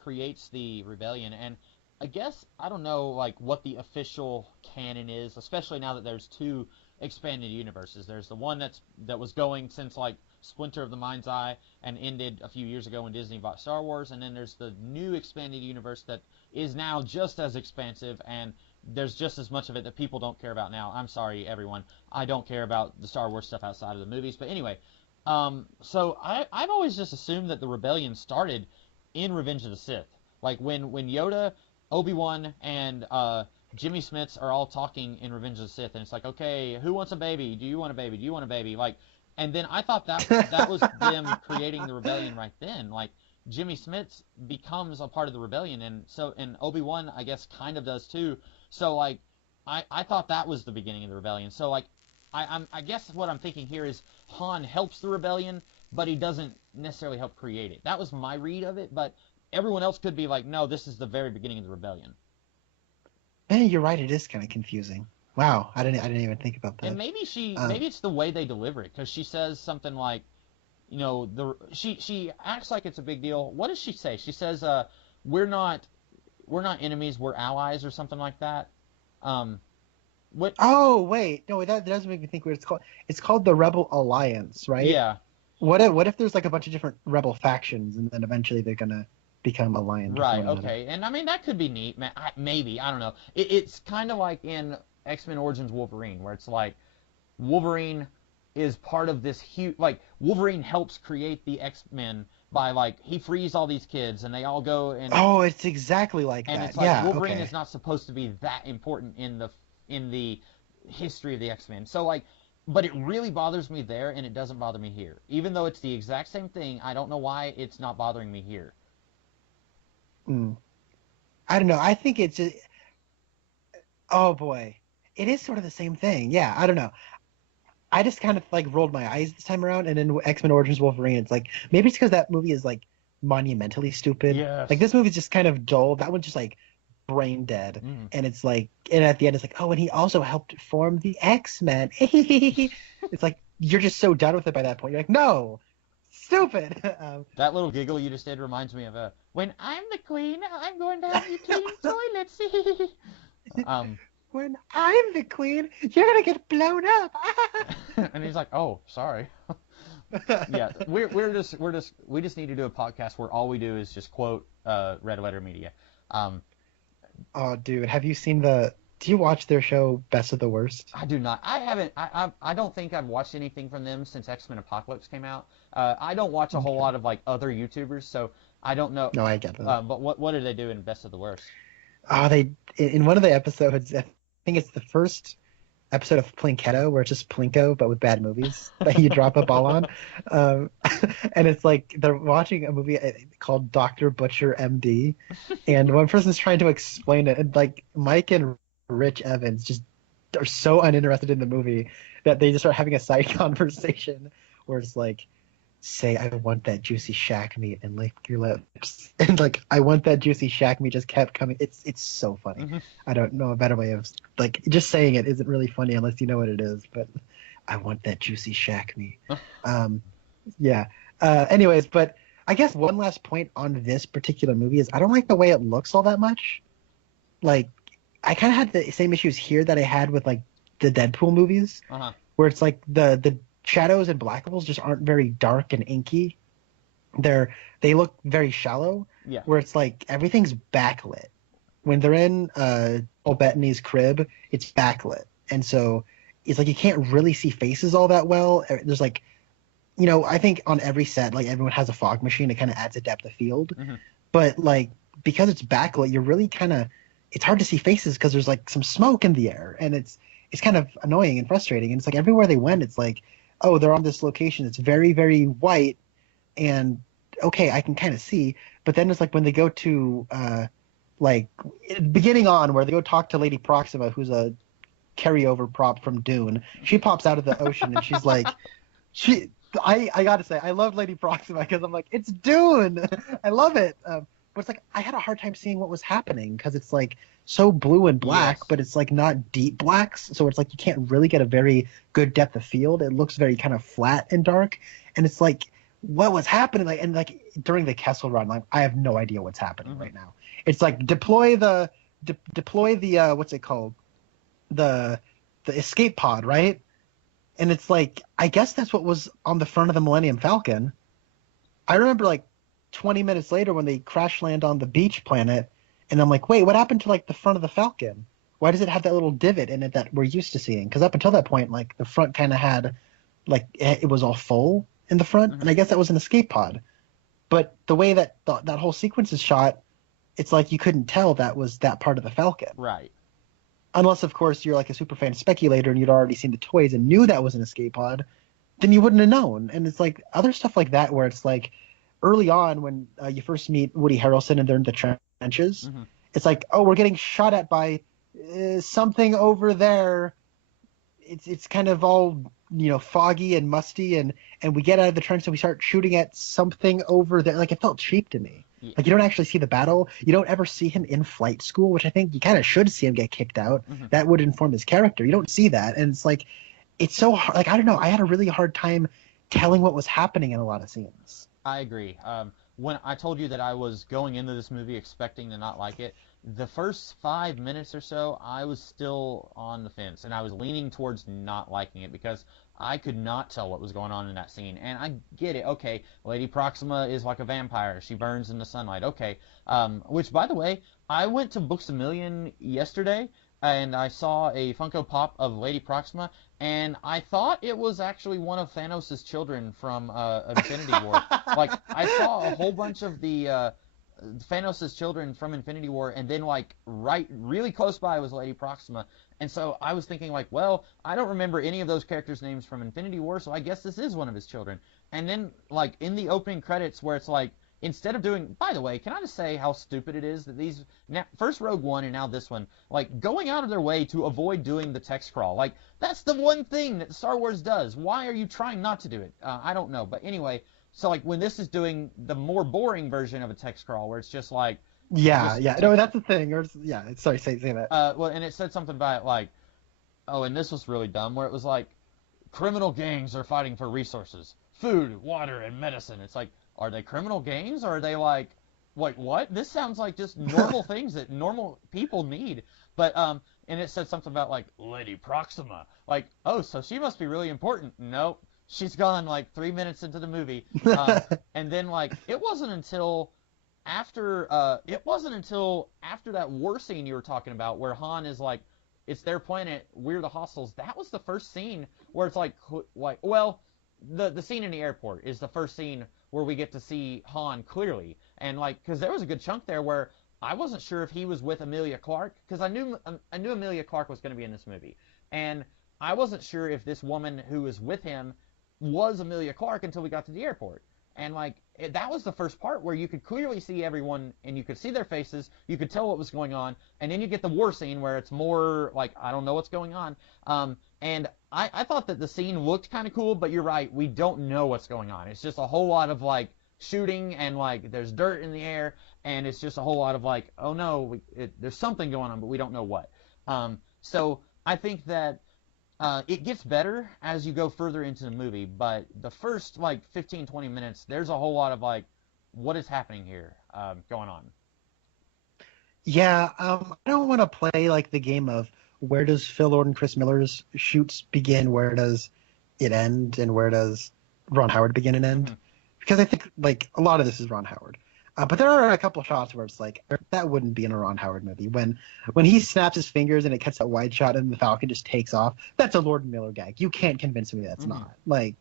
creates the rebellion, and I guess I don't know like what the official canon is, especially now that there's 2 expanded universes. There's the one that was going since like Splinter of the Mind's Eye and ended a few years ago when Disney bought Star Wars, and then there's the new expanded universe that is now just as expansive, and there's just as much of it that people don't care about now. I'm sorry, everyone. I don't care about the Star Wars stuff outside of the movies, but anyway. So I've always just assumed that the rebellion started in Revenge of the Sith. Like when Yoda, Obi-Wan, and Jimmy Smits are all talking in Revenge of the Sith, and it's like, okay, who wants a baby? Do you want a baby? Do you want a baby? Like, and then I thought that was them creating the rebellion right then. Like, Jimmy Smits becomes a part of the rebellion, and Obi-Wan, I guess, kind of does too. So like, I thought that was the beginning of the rebellion. So like, I guess what I'm thinking here is Han helps the rebellion, but he doesn't necessarily help create it. That was my read of it, but everyone else could be like, no, this is the very beginning of the rebellion. Man, you're right. It is kind of confusing. Wow, I didn't even think about that. And maybe maybe it's the way they deliver it, because she says something like, she acts like it's a big deal. What does she say? She says, we're not enemies, we're allies, or something like that. What? Oh wait, no, that doesn't make me think weird. It's called the Rebel Alliance, right? Yeah. What if there's like a bunch of different rebel factions, and then eventually they're gonna become aligned? Right. Okay. And I mean that could be neat. Maybe I don't know. It's kind of like in X-Men Origins Wolverine, where it's like Wolverine is part of this huge. Like Wolverine helps create the X-Men by like he frees all these kids, and they all go and. Oh, it's exactly like that. And it's like yeah, Wolverine okay. is not supposed to be that important in the history of the X-Men. So like. But it really bothers me there, and it doesn't bother me here. Even though it's the exact same thing, I don't know why it's not bothering me here. I don't know. I think it's just... Oh, boy. It is sort of the same thing. Yeah, I don't know. I just kind of like rolled my eyes this time around, and then X-Men Origins Wolverine, it's like maybe it's because that movie is like monumentally stupid. Yes. Like this movie's just kind of dull. That one's just like brain dead, and it's like, and at the end it's like, oh, and he also helped form the X-Men. It's like you're just so done with it by that point. You're like, no, stupid. That little giggle you just did reminds me of when I'm the queen, I'm going to have you clean toilets. When I'm the queen, you're gonna get blown up. And he's like, oh, sorry. Yeah, we just need to do a podcast where all we do is just quote Red Letter Media. Oh, dude, have you seen do you watch their show Best of the Worst? I do not. I haven't. I don't think I've watched anything from them since X-Men Apocalypse came out. I don't watch a whole lot of like other YouTubers, so I don't know. No, I get that. But what do they do in Best of the Worst? Oh, in one of the episodes, I think it's the first episode of Plinketto, where it's just Plinko but with bad movies that you drop a ball on, and it's like they're watching a movie called Dr. Butcher MD, and one person's trying to explain it, and like Mike and Rich Evans just are so uninterested in the movie that they just start having a side conversation where it's like, say I want that juicy shack meat and lick your lips, and like I want that juicy shack meat just kept coming. It's so funny. Mm-hmm. I don't know a better way of like just saying it isn't really funny unless you know what it is, but I want that juicy shack meat. Yeah. Anyways, but I guess one last point on this particular movie is I don't like the way it looks all that much. Like I kind of had the same issues here that I had with like the Deadpool movies, where it's like the shadows and blackables just aren't very dark and inky. They look very shallow. Yeah. Where it's like everything's backlit. When they're in Paul Bettany's crib, it's backlit, and so it's like you can't really see faces all that well. There's like, you know, I think on every set, like everyone has a fog machine. It kind of adds a depth of field, but like because it's backlit, you're really it's hard to see faces because there's like some smoke in the air, and it's kind of annoying and frustrating. And it's like everywhere they went, it's like, oh, they're on this location. It's very, very white, and okay, I can kind of see. But then it's like when they go to like beginning on where they go talk to Lady Proxima, who's a carryover prop from Dune. She pops out of the ocean and she's like, I gotta say, I love Lady Proxima because I'm like, it's Dune. I love it. But it's like I had a hard time seeing what was happening because it's like so blue and black, but it's like not deep blacks, so it's like you can't really get a very good depth of field. It looks very kind of flat and dark, and it's like what was happening, like, and like during the Kessel Run, like I have no idea what's happening right now. It's like deploy the what's it called, the escape pod, right? And it's like I guess that's what was on the front of the Millennium Falcon. I remember like 20 minutes later when they crash land on the beach planet, and I'm like, wait, what happened to like the front of the Falcon? Why does it have that little divot in it that we're used to seeing? Because up until that point, like the front kind of had like it was all full in the front, and I guess that was an escape pod. But the way that that whole sequence is shot, it's like you couldn't tell that was that part of the Falcon. Right. Unless, of course, you're like a super fan speculator and you'd already seen the toys and knew that was an escape pod, then you wouldn't have known. And it's like other stuff like that where it's like early on when you first meet Woody Harrelson and they're in the trenches, it's like, oh, we're getting shot at by something over there. It's kind of all, you know, foggy and musty, and we get out of the trench and we start shooting at something over there. Like it felt cheap to me. Yeah. Like you don't actually see the battle. You don't ever see him in flight school, which I think you kind of should see him get kicked out. That would inform his character. You don't see that, and it's like it's so hard. Like I don't know. I had a really hard time telling what was happening in a lot of scenes. I agree. When I told you that I was going into this movie expecting to not like it, the first 5 minutes or so, I was still on the fence, and I was leaning towards not liking it because I could not tell what was going on in that scene. And I get it. Okay, Lady Proxima is like a vampire. She burns in the sunlight. Okay. Which, by the way, I went to Books A Million yesterday, and I saw a Funko Pop of Lady Proxima, and I thought it was actually one of Thanos' children from Infinity War. Like, I saw a whole bunch of the Thanos' children from Infinity War, and then, like, really close by was Lady Proxima. And so I was thinking, like, well, I don't remember any of those characters' names from Infinity War, so I guess this is one of his children. And then, like, in the opening credits where it's like, instead of doing, by the way, can I just say how stupid it is that these, now, first Rogue One and now this one, like, going out of their way to avoid doing the text crawl. Like, that's the one thing that Star Wars does. Why are you trying not to do it? I don't know. But anyway, so, like, when this is doing the more boring version of a text crawl, where it's just like... Yeah. No, that's the thing. Sorry, say that. Well, and it said something about, like, oh, and this was really dumb, where it was like, criminal gangs are fighting for resources. Food, water, and medicine. It's like, are they criminal gangs, or are they like what? This sounds like just normal things that normal people need. But and it said something about like Lady Proxima. Like, oh, so she must be really important. Nope, she's gone like 3 minutes into the movie. And then like it wasn't until after that war scene you were talking about, where Han is like, it's their planet, we're the hostiles. That was the first scene where it's like well, the scene in the airport is the first scene where we get to see Han clearly. And like, because there was a good chunk there where I wasn't sure if he was with Emilia Clarke, because I knew Emilia Clarke was going to be in this movie, and I wasn't sure if this woman who was with him was Emilia Clarke until we got to the airport. And like that was the first part where you could clearly see everyone and you could see their faces, you could tell what was going on, and then you get the war scene where it's more like, I don't know what's going on. And I thought that the scene looked kind of cool, but you're right, we don't know what's going on. It's just a whole lot of like shooting, and like there's dirt in the air, and it's just a whole lot of like, oh no, there's something going on, but we don't know what. So I think that it gets better as you go further into the movie, but the first like 15-20 minutes, there's a whole lot of like, what is happening here going on. Yeah, I don't want to play like the game of where does Phil Lord and Chris Miller's shoots begin, where does it end, and where does Ron Howard begin and end? Mm-hmm. Because I think like a lot of this is Ron Howard. But there are a couple shots where it's like, that wouldn't be in a Ron Howard movie. When he snaps his fingers and it cuts that wide shot and the Falcon just takes off, that's a Lord and Miller gag. You can't convince me that's not. Like,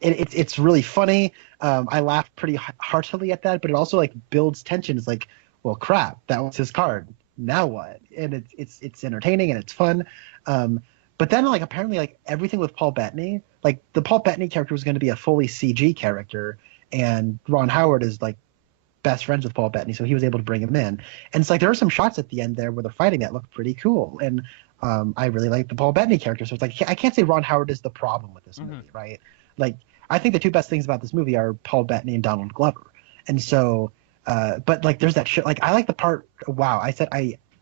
it's really funny. I laughed pretty heartily at that, but it also like builds tension. It's like, well, crap, that was his card. Now what? And it's entertaining and it's fun. But then like apparently like everything with Paul Bettany, like the Paul Bettany character was going to be a fully CG character. And Ron Howard is like best friends with Paul Bettany, so he was able to bring him in. And it's like there are some shots at the end there where they're fighting that look pretty cool. And I really like the Paul Bettany character. So it's like I can't say Ron Howard is the problem with this movie, right? Like I think the two best things about this movie are Paul Bettany and Donald Glover. And so, but like there's that shit. Like I like the part. Wow, I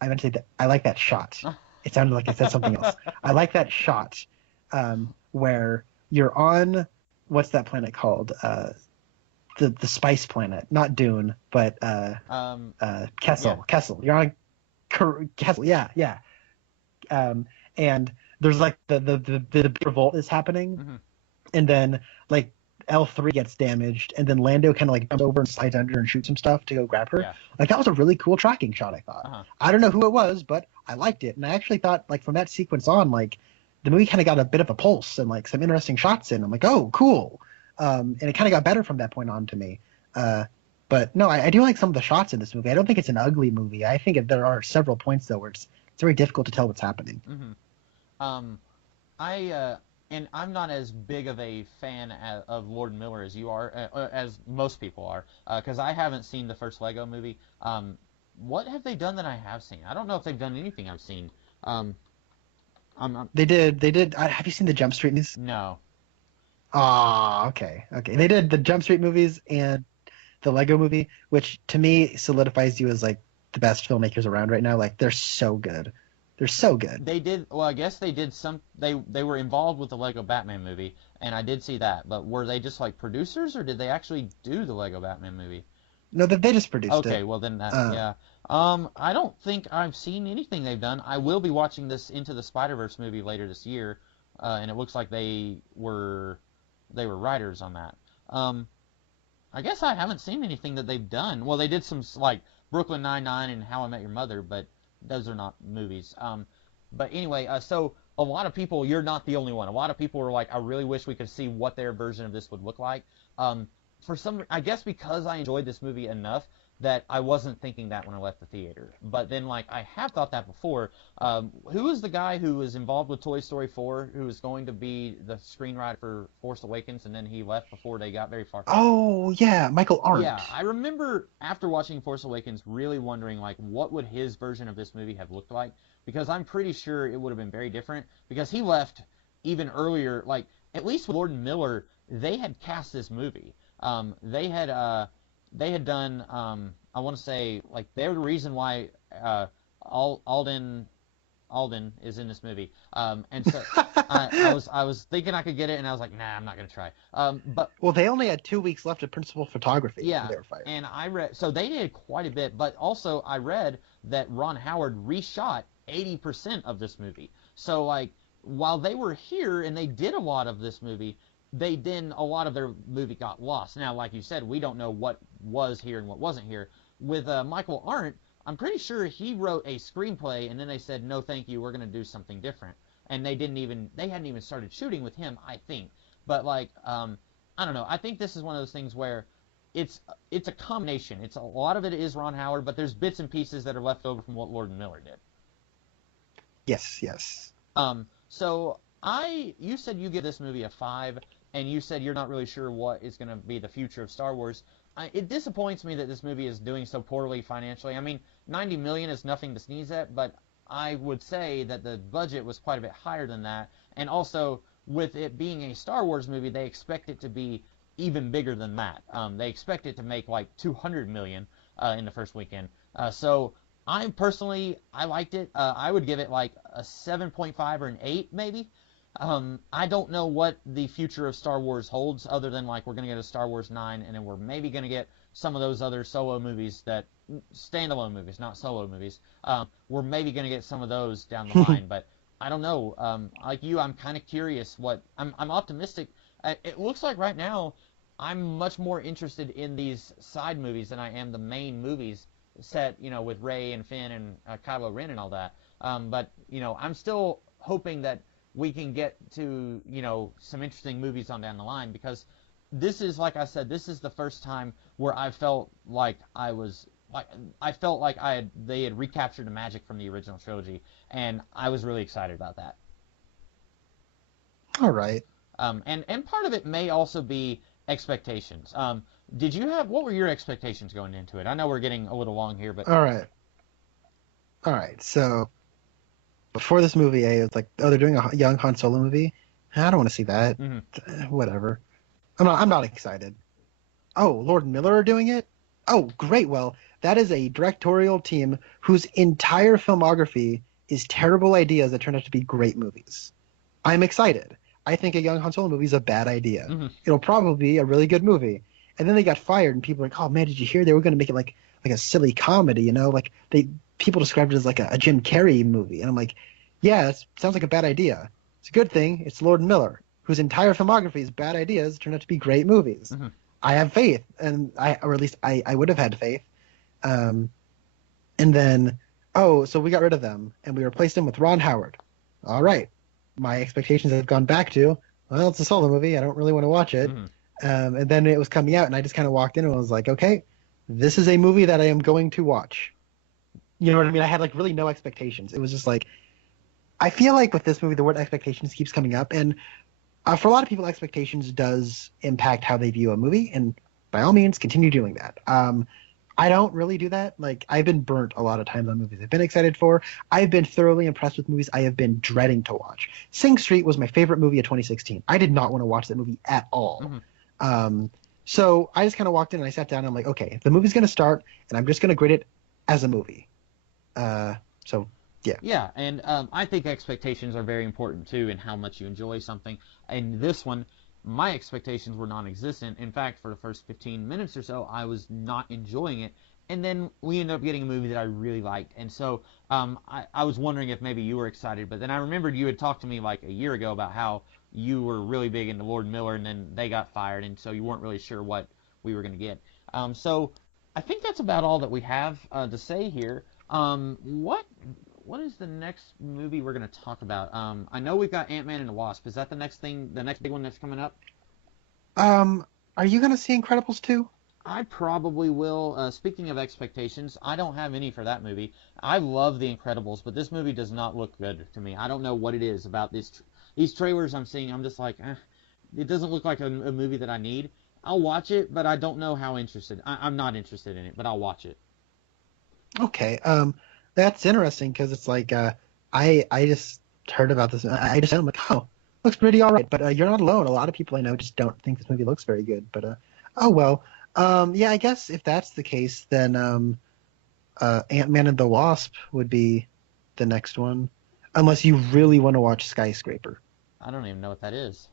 meant to say that I like that shot. It sounded like I said something else. I like that shot where you're on what's that planet called? The Spice Planet, not Dune, but Kessel. Yeah. Kessel. You're on Kessel. Yeah. And there's like the revolt is happening, and then like L3 gets damaged, and then Lando kind of like jumps over and slides under and shoots some stuff to go grab her. Yeah. Like that was a really cool tracking shot, I thought. I don't know who it was, but I liked it, and I actually thought like from that sequence on, like the movie kind of got a bit of a pulse and like some interesting shots in. I'm like, oh, cool. And it kind of got better from that point on to me. But no, I do like some of the shots in this movie. I don't think it's an ugly movie. I think there are several points though where it's very difficult to tell what's happening. And I'm not as big of a fan of Lord and Miller as you are, as most people are, because I haven't seen the first Lego movie. What have they done that I have seen? I don't know if they've done anything I've seen. They did. Have you seen the Jump Street movies? No. Okay. They did the Jump Street movies and the Lego movie, which to me solidifies you as like the best filmmakers around right now. Like they're so good. They did. Well, I guess they did some. They were involved with the Lego Batman movie, and I did see that. But were they just like producers, or did they actually do the Lego Batman movie? No, they just produced it. Okay, well then yeah. I don't think I've seen anything they've done. I will be watching this Into the Spider-Verse movie later this year, and it looks like they were writers on that. I guess I haven't seen anything that they've done. Well, they did some like Brooklyn Nine-Nine and How I Met Your Mother, but those are not movies. But anyway, so a lot of people, you're not the only one. A lot of people were like, I really wish we could see what their version of this would look like. I guess because I enjoyed this movie enough, that I wasn't thinking that when I left the theater. But then, like, I have thought that before. Who was the guy who was involved with Toy Story 4 who was going to be the screenwriter for Force Awakens, and then he left before they got very far? Oh yeah, Michael Arndt. Yeah, I remember after watching Force Awakens really wondering, like, what would his version of this movie have looked like? Because I'm pretty sure it would have been very different, because he left even earlier. Like, at least with Lord and Miller, they had cast this movie. They had done, I want to say, like, they're the reason why Alden is in this movie. And so I was thinking I could get it, and I was like, nah, I'm not gonna try. But Well, they only had 2 weeks left of principal photography yeah, when they were fired. and I read, so they did quite a bit, but also I read that Ron Howard reshot 80% of this movie. So, like, while they were here and they did a lot of this movie, a lot of their movie got lost. Now, like you said, we don't know what was here and what wasn't here. With Michael Arndt, I'm pretty sure he wrote a screenplay, and then they said, no, thank you, we're going to do something different. And they hadn't even started shooting with him, I think. But, like, I don't know. I think this is one of those things where it's a combination. A lot of it is Ron Howard, but there's bits and pieces that are left over from what Lord and Miller did. Yes. So you said you give this movie a 5, and you said you're not really sure what is going to be the future of Star Wars. It disappoints me that this movie is doing so poorly financially. I mean, $90 million is nothing to sneeze at, but I would say that the budget was quite a bit higher than that. And also, with it being a Star Wars movie, they expect it to be even bigger than that. They expect it to make like $200 million in the first weekend. So I liked it. I would give it like a 7.5 or an 8 maybe. I don't know what the future of Star Wars holds, other than, like, we're going to get a Star Wars 9, and then we're maybe going to get some of those other solo movies, standalone movies, not solo movies. We're maybe going to get some of those down the line, but I don't know. Like you, I'm kind of curious I'm optimistic. It looks like right now I'm much more interested in these side movies than I am the main movies set, with Rey and Finn and Kylo Ren and all that. But, I'm still hoping that we can get to, some interesting movies on down the line, because this is, like I said, this is the first time where I felt like they had recaptured the magic from the original trilogy, and I was really excited about that. All right. And part of it may also be expectations. What were your expectations going into it? I know we're getting a little long here, but All right. So before this movie, I was like, oh, they're doing a young Han Solo movie. I don't want to see that. Whatever. I'm not excited. Oh, Lord and Miller are doing it? Oh, great. Well, that is a directorial team whose entire filmography is terrible ideas that turn out to be great movies. I'm excited. I think a young Han Solo movie is a bad idea. It'll probably be a really good movie. And then they got fired, and people were like, oh, man, did you hear? They were going to make it like a silly comedy, Like, people described it as like a Jim Carrey movie. And I'm like, yeah, that sounds like a bad idea. It's a good thing it's Lord and Miller, whose entire filmography is bad ideas turned out to be great movies. I have faith, or at least I would have had faith. And then, so we got rid of them, and we replaced them with Ron Howard. All right. My expectations have gone back to, well, it's a solo movie. I don't really want to watch it. And then it was coming out, and I just kind of walked in and was like, okay, this is a movie that I am going to watch. You know what I mean? I had like really no expectations. It was just like, I feel like with this movie, the word expectations keeps coming up, and for a lot of people, expectations does impact how they view a movie, and by all means, continue doing that. I don't really do that. Like, I've been burnt a lot of times on movies I've been excited for. I've been thoroughly impressed with movies I have been dreading to watch. Sing Street was my favorite movie of 2016. I did not want to watch that movie at all. So I just kind of walked in and I sat down and I'm like, okay, the movie's going to start, and I'm just going to grade it as a movie. Yeah. Yeah, and I think expectations are very important too in how much you enjoy something. And this one, my expectations were non-existent. In fact, for the first 15 minutes or so, I was not enjoying it. And then we ended up getting a movie that I really liked. And so I was wondering if maybe you were excited. But then I remembered you had talked to me like a year ago about how you were really big into Lord Miller, and then they got fired, and so you weren't really sure what we were going to get. So I think that's about all that we have to say here. What is the next movie we're going to talk about? I know we've got Ant-Man and the Wasp. Is that the next big one that's coming up? Are you going to see Incredibles 2? I probably will. Speaking of expectations, I don't have any for that movie. I love The Incredibles, but this movie does not look good to me. I don't know what it is about these trailers I'm seeing. I'm just like, it doesn't look like a movie that I need. I'll watch it, but I don't know how interested. I'm not interested in it, but I'll watch it. Okay, that's interesting because it's like I just heard about this. I just I'm like, oh, looks pretty all right. But you're not alone. A lot of people I know just don't think this movie looks very good. But oh well. Yeah, I guess if that's the case, then Ant-Man and the Wasp would be the next one, unless you really want to watch Skyscraper. I don't even know what that is.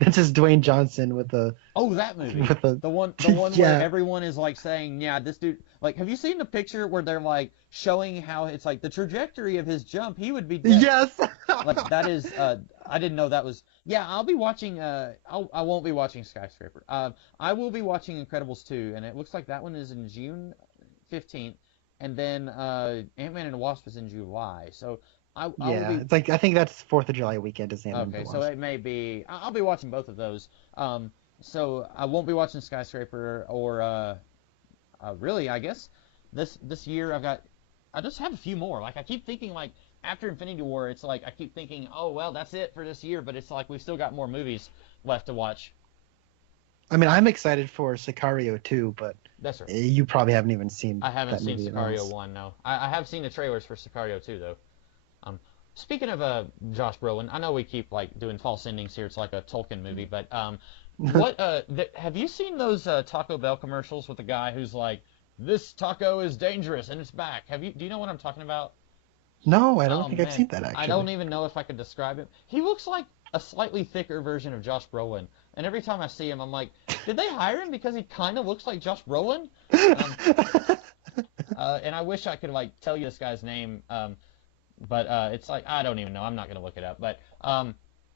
That's just Dwayne Johnson with the. Oh, that movie. With The one Yeah. where everyone is like saying, yeah, this dude, like, have you seen the picture where they're like showing how it's like the trajectory of his jump? He would be dead. Yes. Like that is, I didn't know that was. Yeah, I'll be watching. I won't be watching Skyscraper. I will be watching Incredibles 2, and it looks like that one is in June 15th, and then Ant-Man and the Wasp is in July. So I will Yeah, be. it's like I think that's 4th of July weekend is Ant-Man and Okay, the so Wasp. it may be. I'll be watching both of those. So I won't be watching Skyscraper or really, I guess this year I just have a few more. Like I keep thinking like after Infinity War, it's like I keep thinking, oh well, that's it for this year. But it's like we've still got more movies left to watch. I mean, I'm excited for Sicario too, but That's right. you probably haven't even seen. I haven't that seen movie at Sicario all. 1, no. I have seen the trailers for Sicario 2 though. Speaking of Josh Brolin, I know we keep like doing false endings here. It's like a Tolkien movie, but have you seen those Taco Bell commercials with the guy who's like, "This taco is dangerous and it's back." Do you know what I'm talking about? No, I don't Oh think I've man, seen that actually. I don't even know if I could describe him. He looks like a slightly thicker version of Josh Brolin, and every time I see him, I'm like, did they hire him because he kind of looks like Josh Brolin? And I wish I could like tell you this guy's name, but it's like I don't even know. I'm not gonna look it up. But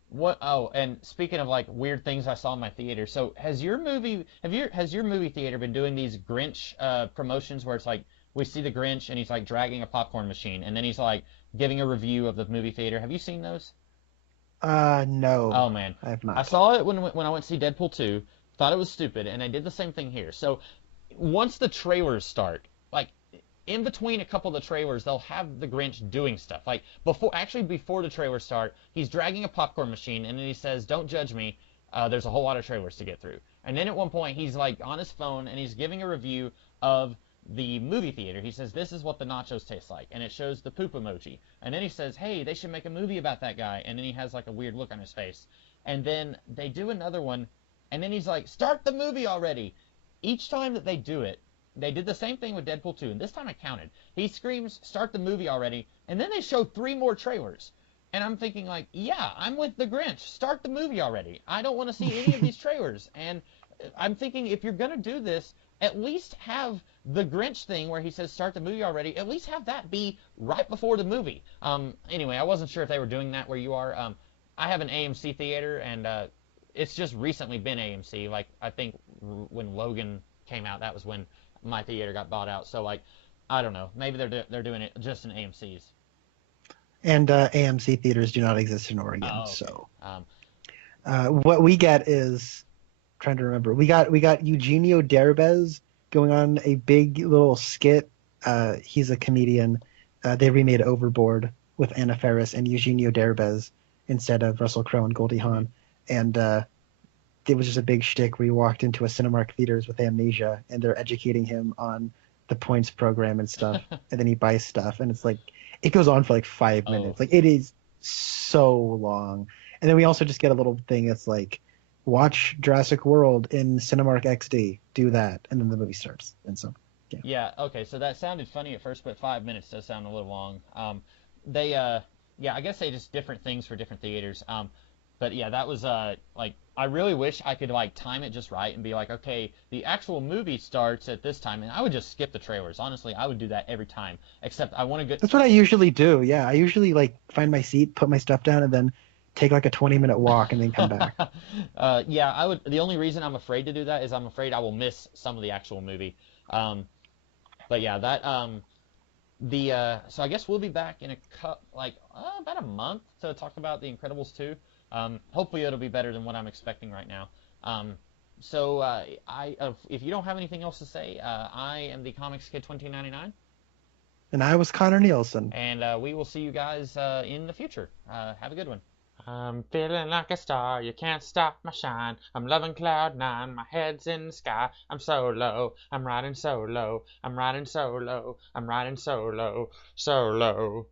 what? Oh, and speaking of like weird things I saw in my theater, so has your movie theater been doing these Grinch promotions where it's like we see the Grinch and he's like dragging a popcorn machine and then he's like giving a review of the movie theater? Have you seen those? No. Oh man, I have not. I saw it when I went to see Deadpool 2. Thought it was stupid, and I did the same thing here. So once the trailers start, like in between a couple of the trailers, they'll have the Grinch doing stuff. Like before the trailers start, he's dragging a popcorn machine, and then he says, "Don't judge me. There's a whole lot of trailers to get through." And then at one point, he's like on his phone, and he's giving a review of the movie theater. He says, "This is what the nachos taste like," and it shows the poop emoji. And then he says, "Hey, they should make a movie about that guy." And then he has like a weird look on his face. And then they do another one, and then he's like, "Start the movie already." Each time that they do it, they did the same thing with Deadpool 2, and this time I counted. He screams, "Start the movie already," and then they show 3 more trailers. And I'm thinking like, yeah, I'm with the Grinch. Start the movie already. I don't want to see any of these trailers. And I'm thinking if you're going to do this, at least have the Grinch thing where he says start the movie already, at least have that be right before the movie. Anyway, I wasn't sure if they were doing that where you are. I have an AMC theater, and it's just recently been AMC. Like, I think when Logan came out, that was when my theater got bought out. So, like, I don't know. Maybe they're doing it just in AMC's. And AMC theaters do not exist in Oregon, Oh, okay. so Um, what we get is trying to remember. We got Eugenio Derbez going on a big little skit. He's a comedian. They remade Overboard with Anna Faris and Eugenio Derbez instead of Russell Crowe and Goldie Hawn. And it was just a big shtick where he walked into a Cinemark theaters with amnesia, and they're educating him on the points program and stuff. And then he buys stuff, and it's like it goes on for like 5 minutes. Oh. Like it is so long. And then we also just get a little thing that's like, watch Jurassic World in Cinemark XD. Do that, and then the movie starts. And so, Yeah, okay, so that sounded funny at first, but 5 minutes does sound a little long. I guess they just different things for different theaters. But yeah, that was like I really wish I could like time it just right and be like, okay, the actual movie starts at this time, and I would just skip the trailers. Honestly, I would do that every time. Except I want to get. that's what I usually do. Yeah, I usually like find my seat, put my stuff down, and then take like a 20-minute walk and then come back. Yeah, I would. The only reason I'm afraid to do that is I'm afraid I will miss some of the actual movie. But yeah, that so I guess we'll be back in about a month to talk about The Incredibles 2. Hopefully it'll be better than what I'm expecting right now. If you don't have anything else to say, I am the Comics Kid 2099, And I was Connor Nielsen. and we will see you guys in the future. Have a good one. I'm feeling like a star, you can't stop my shine. I'm loving Cloud9, my head's in the sky. I'm so low, I'm riding so low, I'm riding so low, I'm riding so low, so low.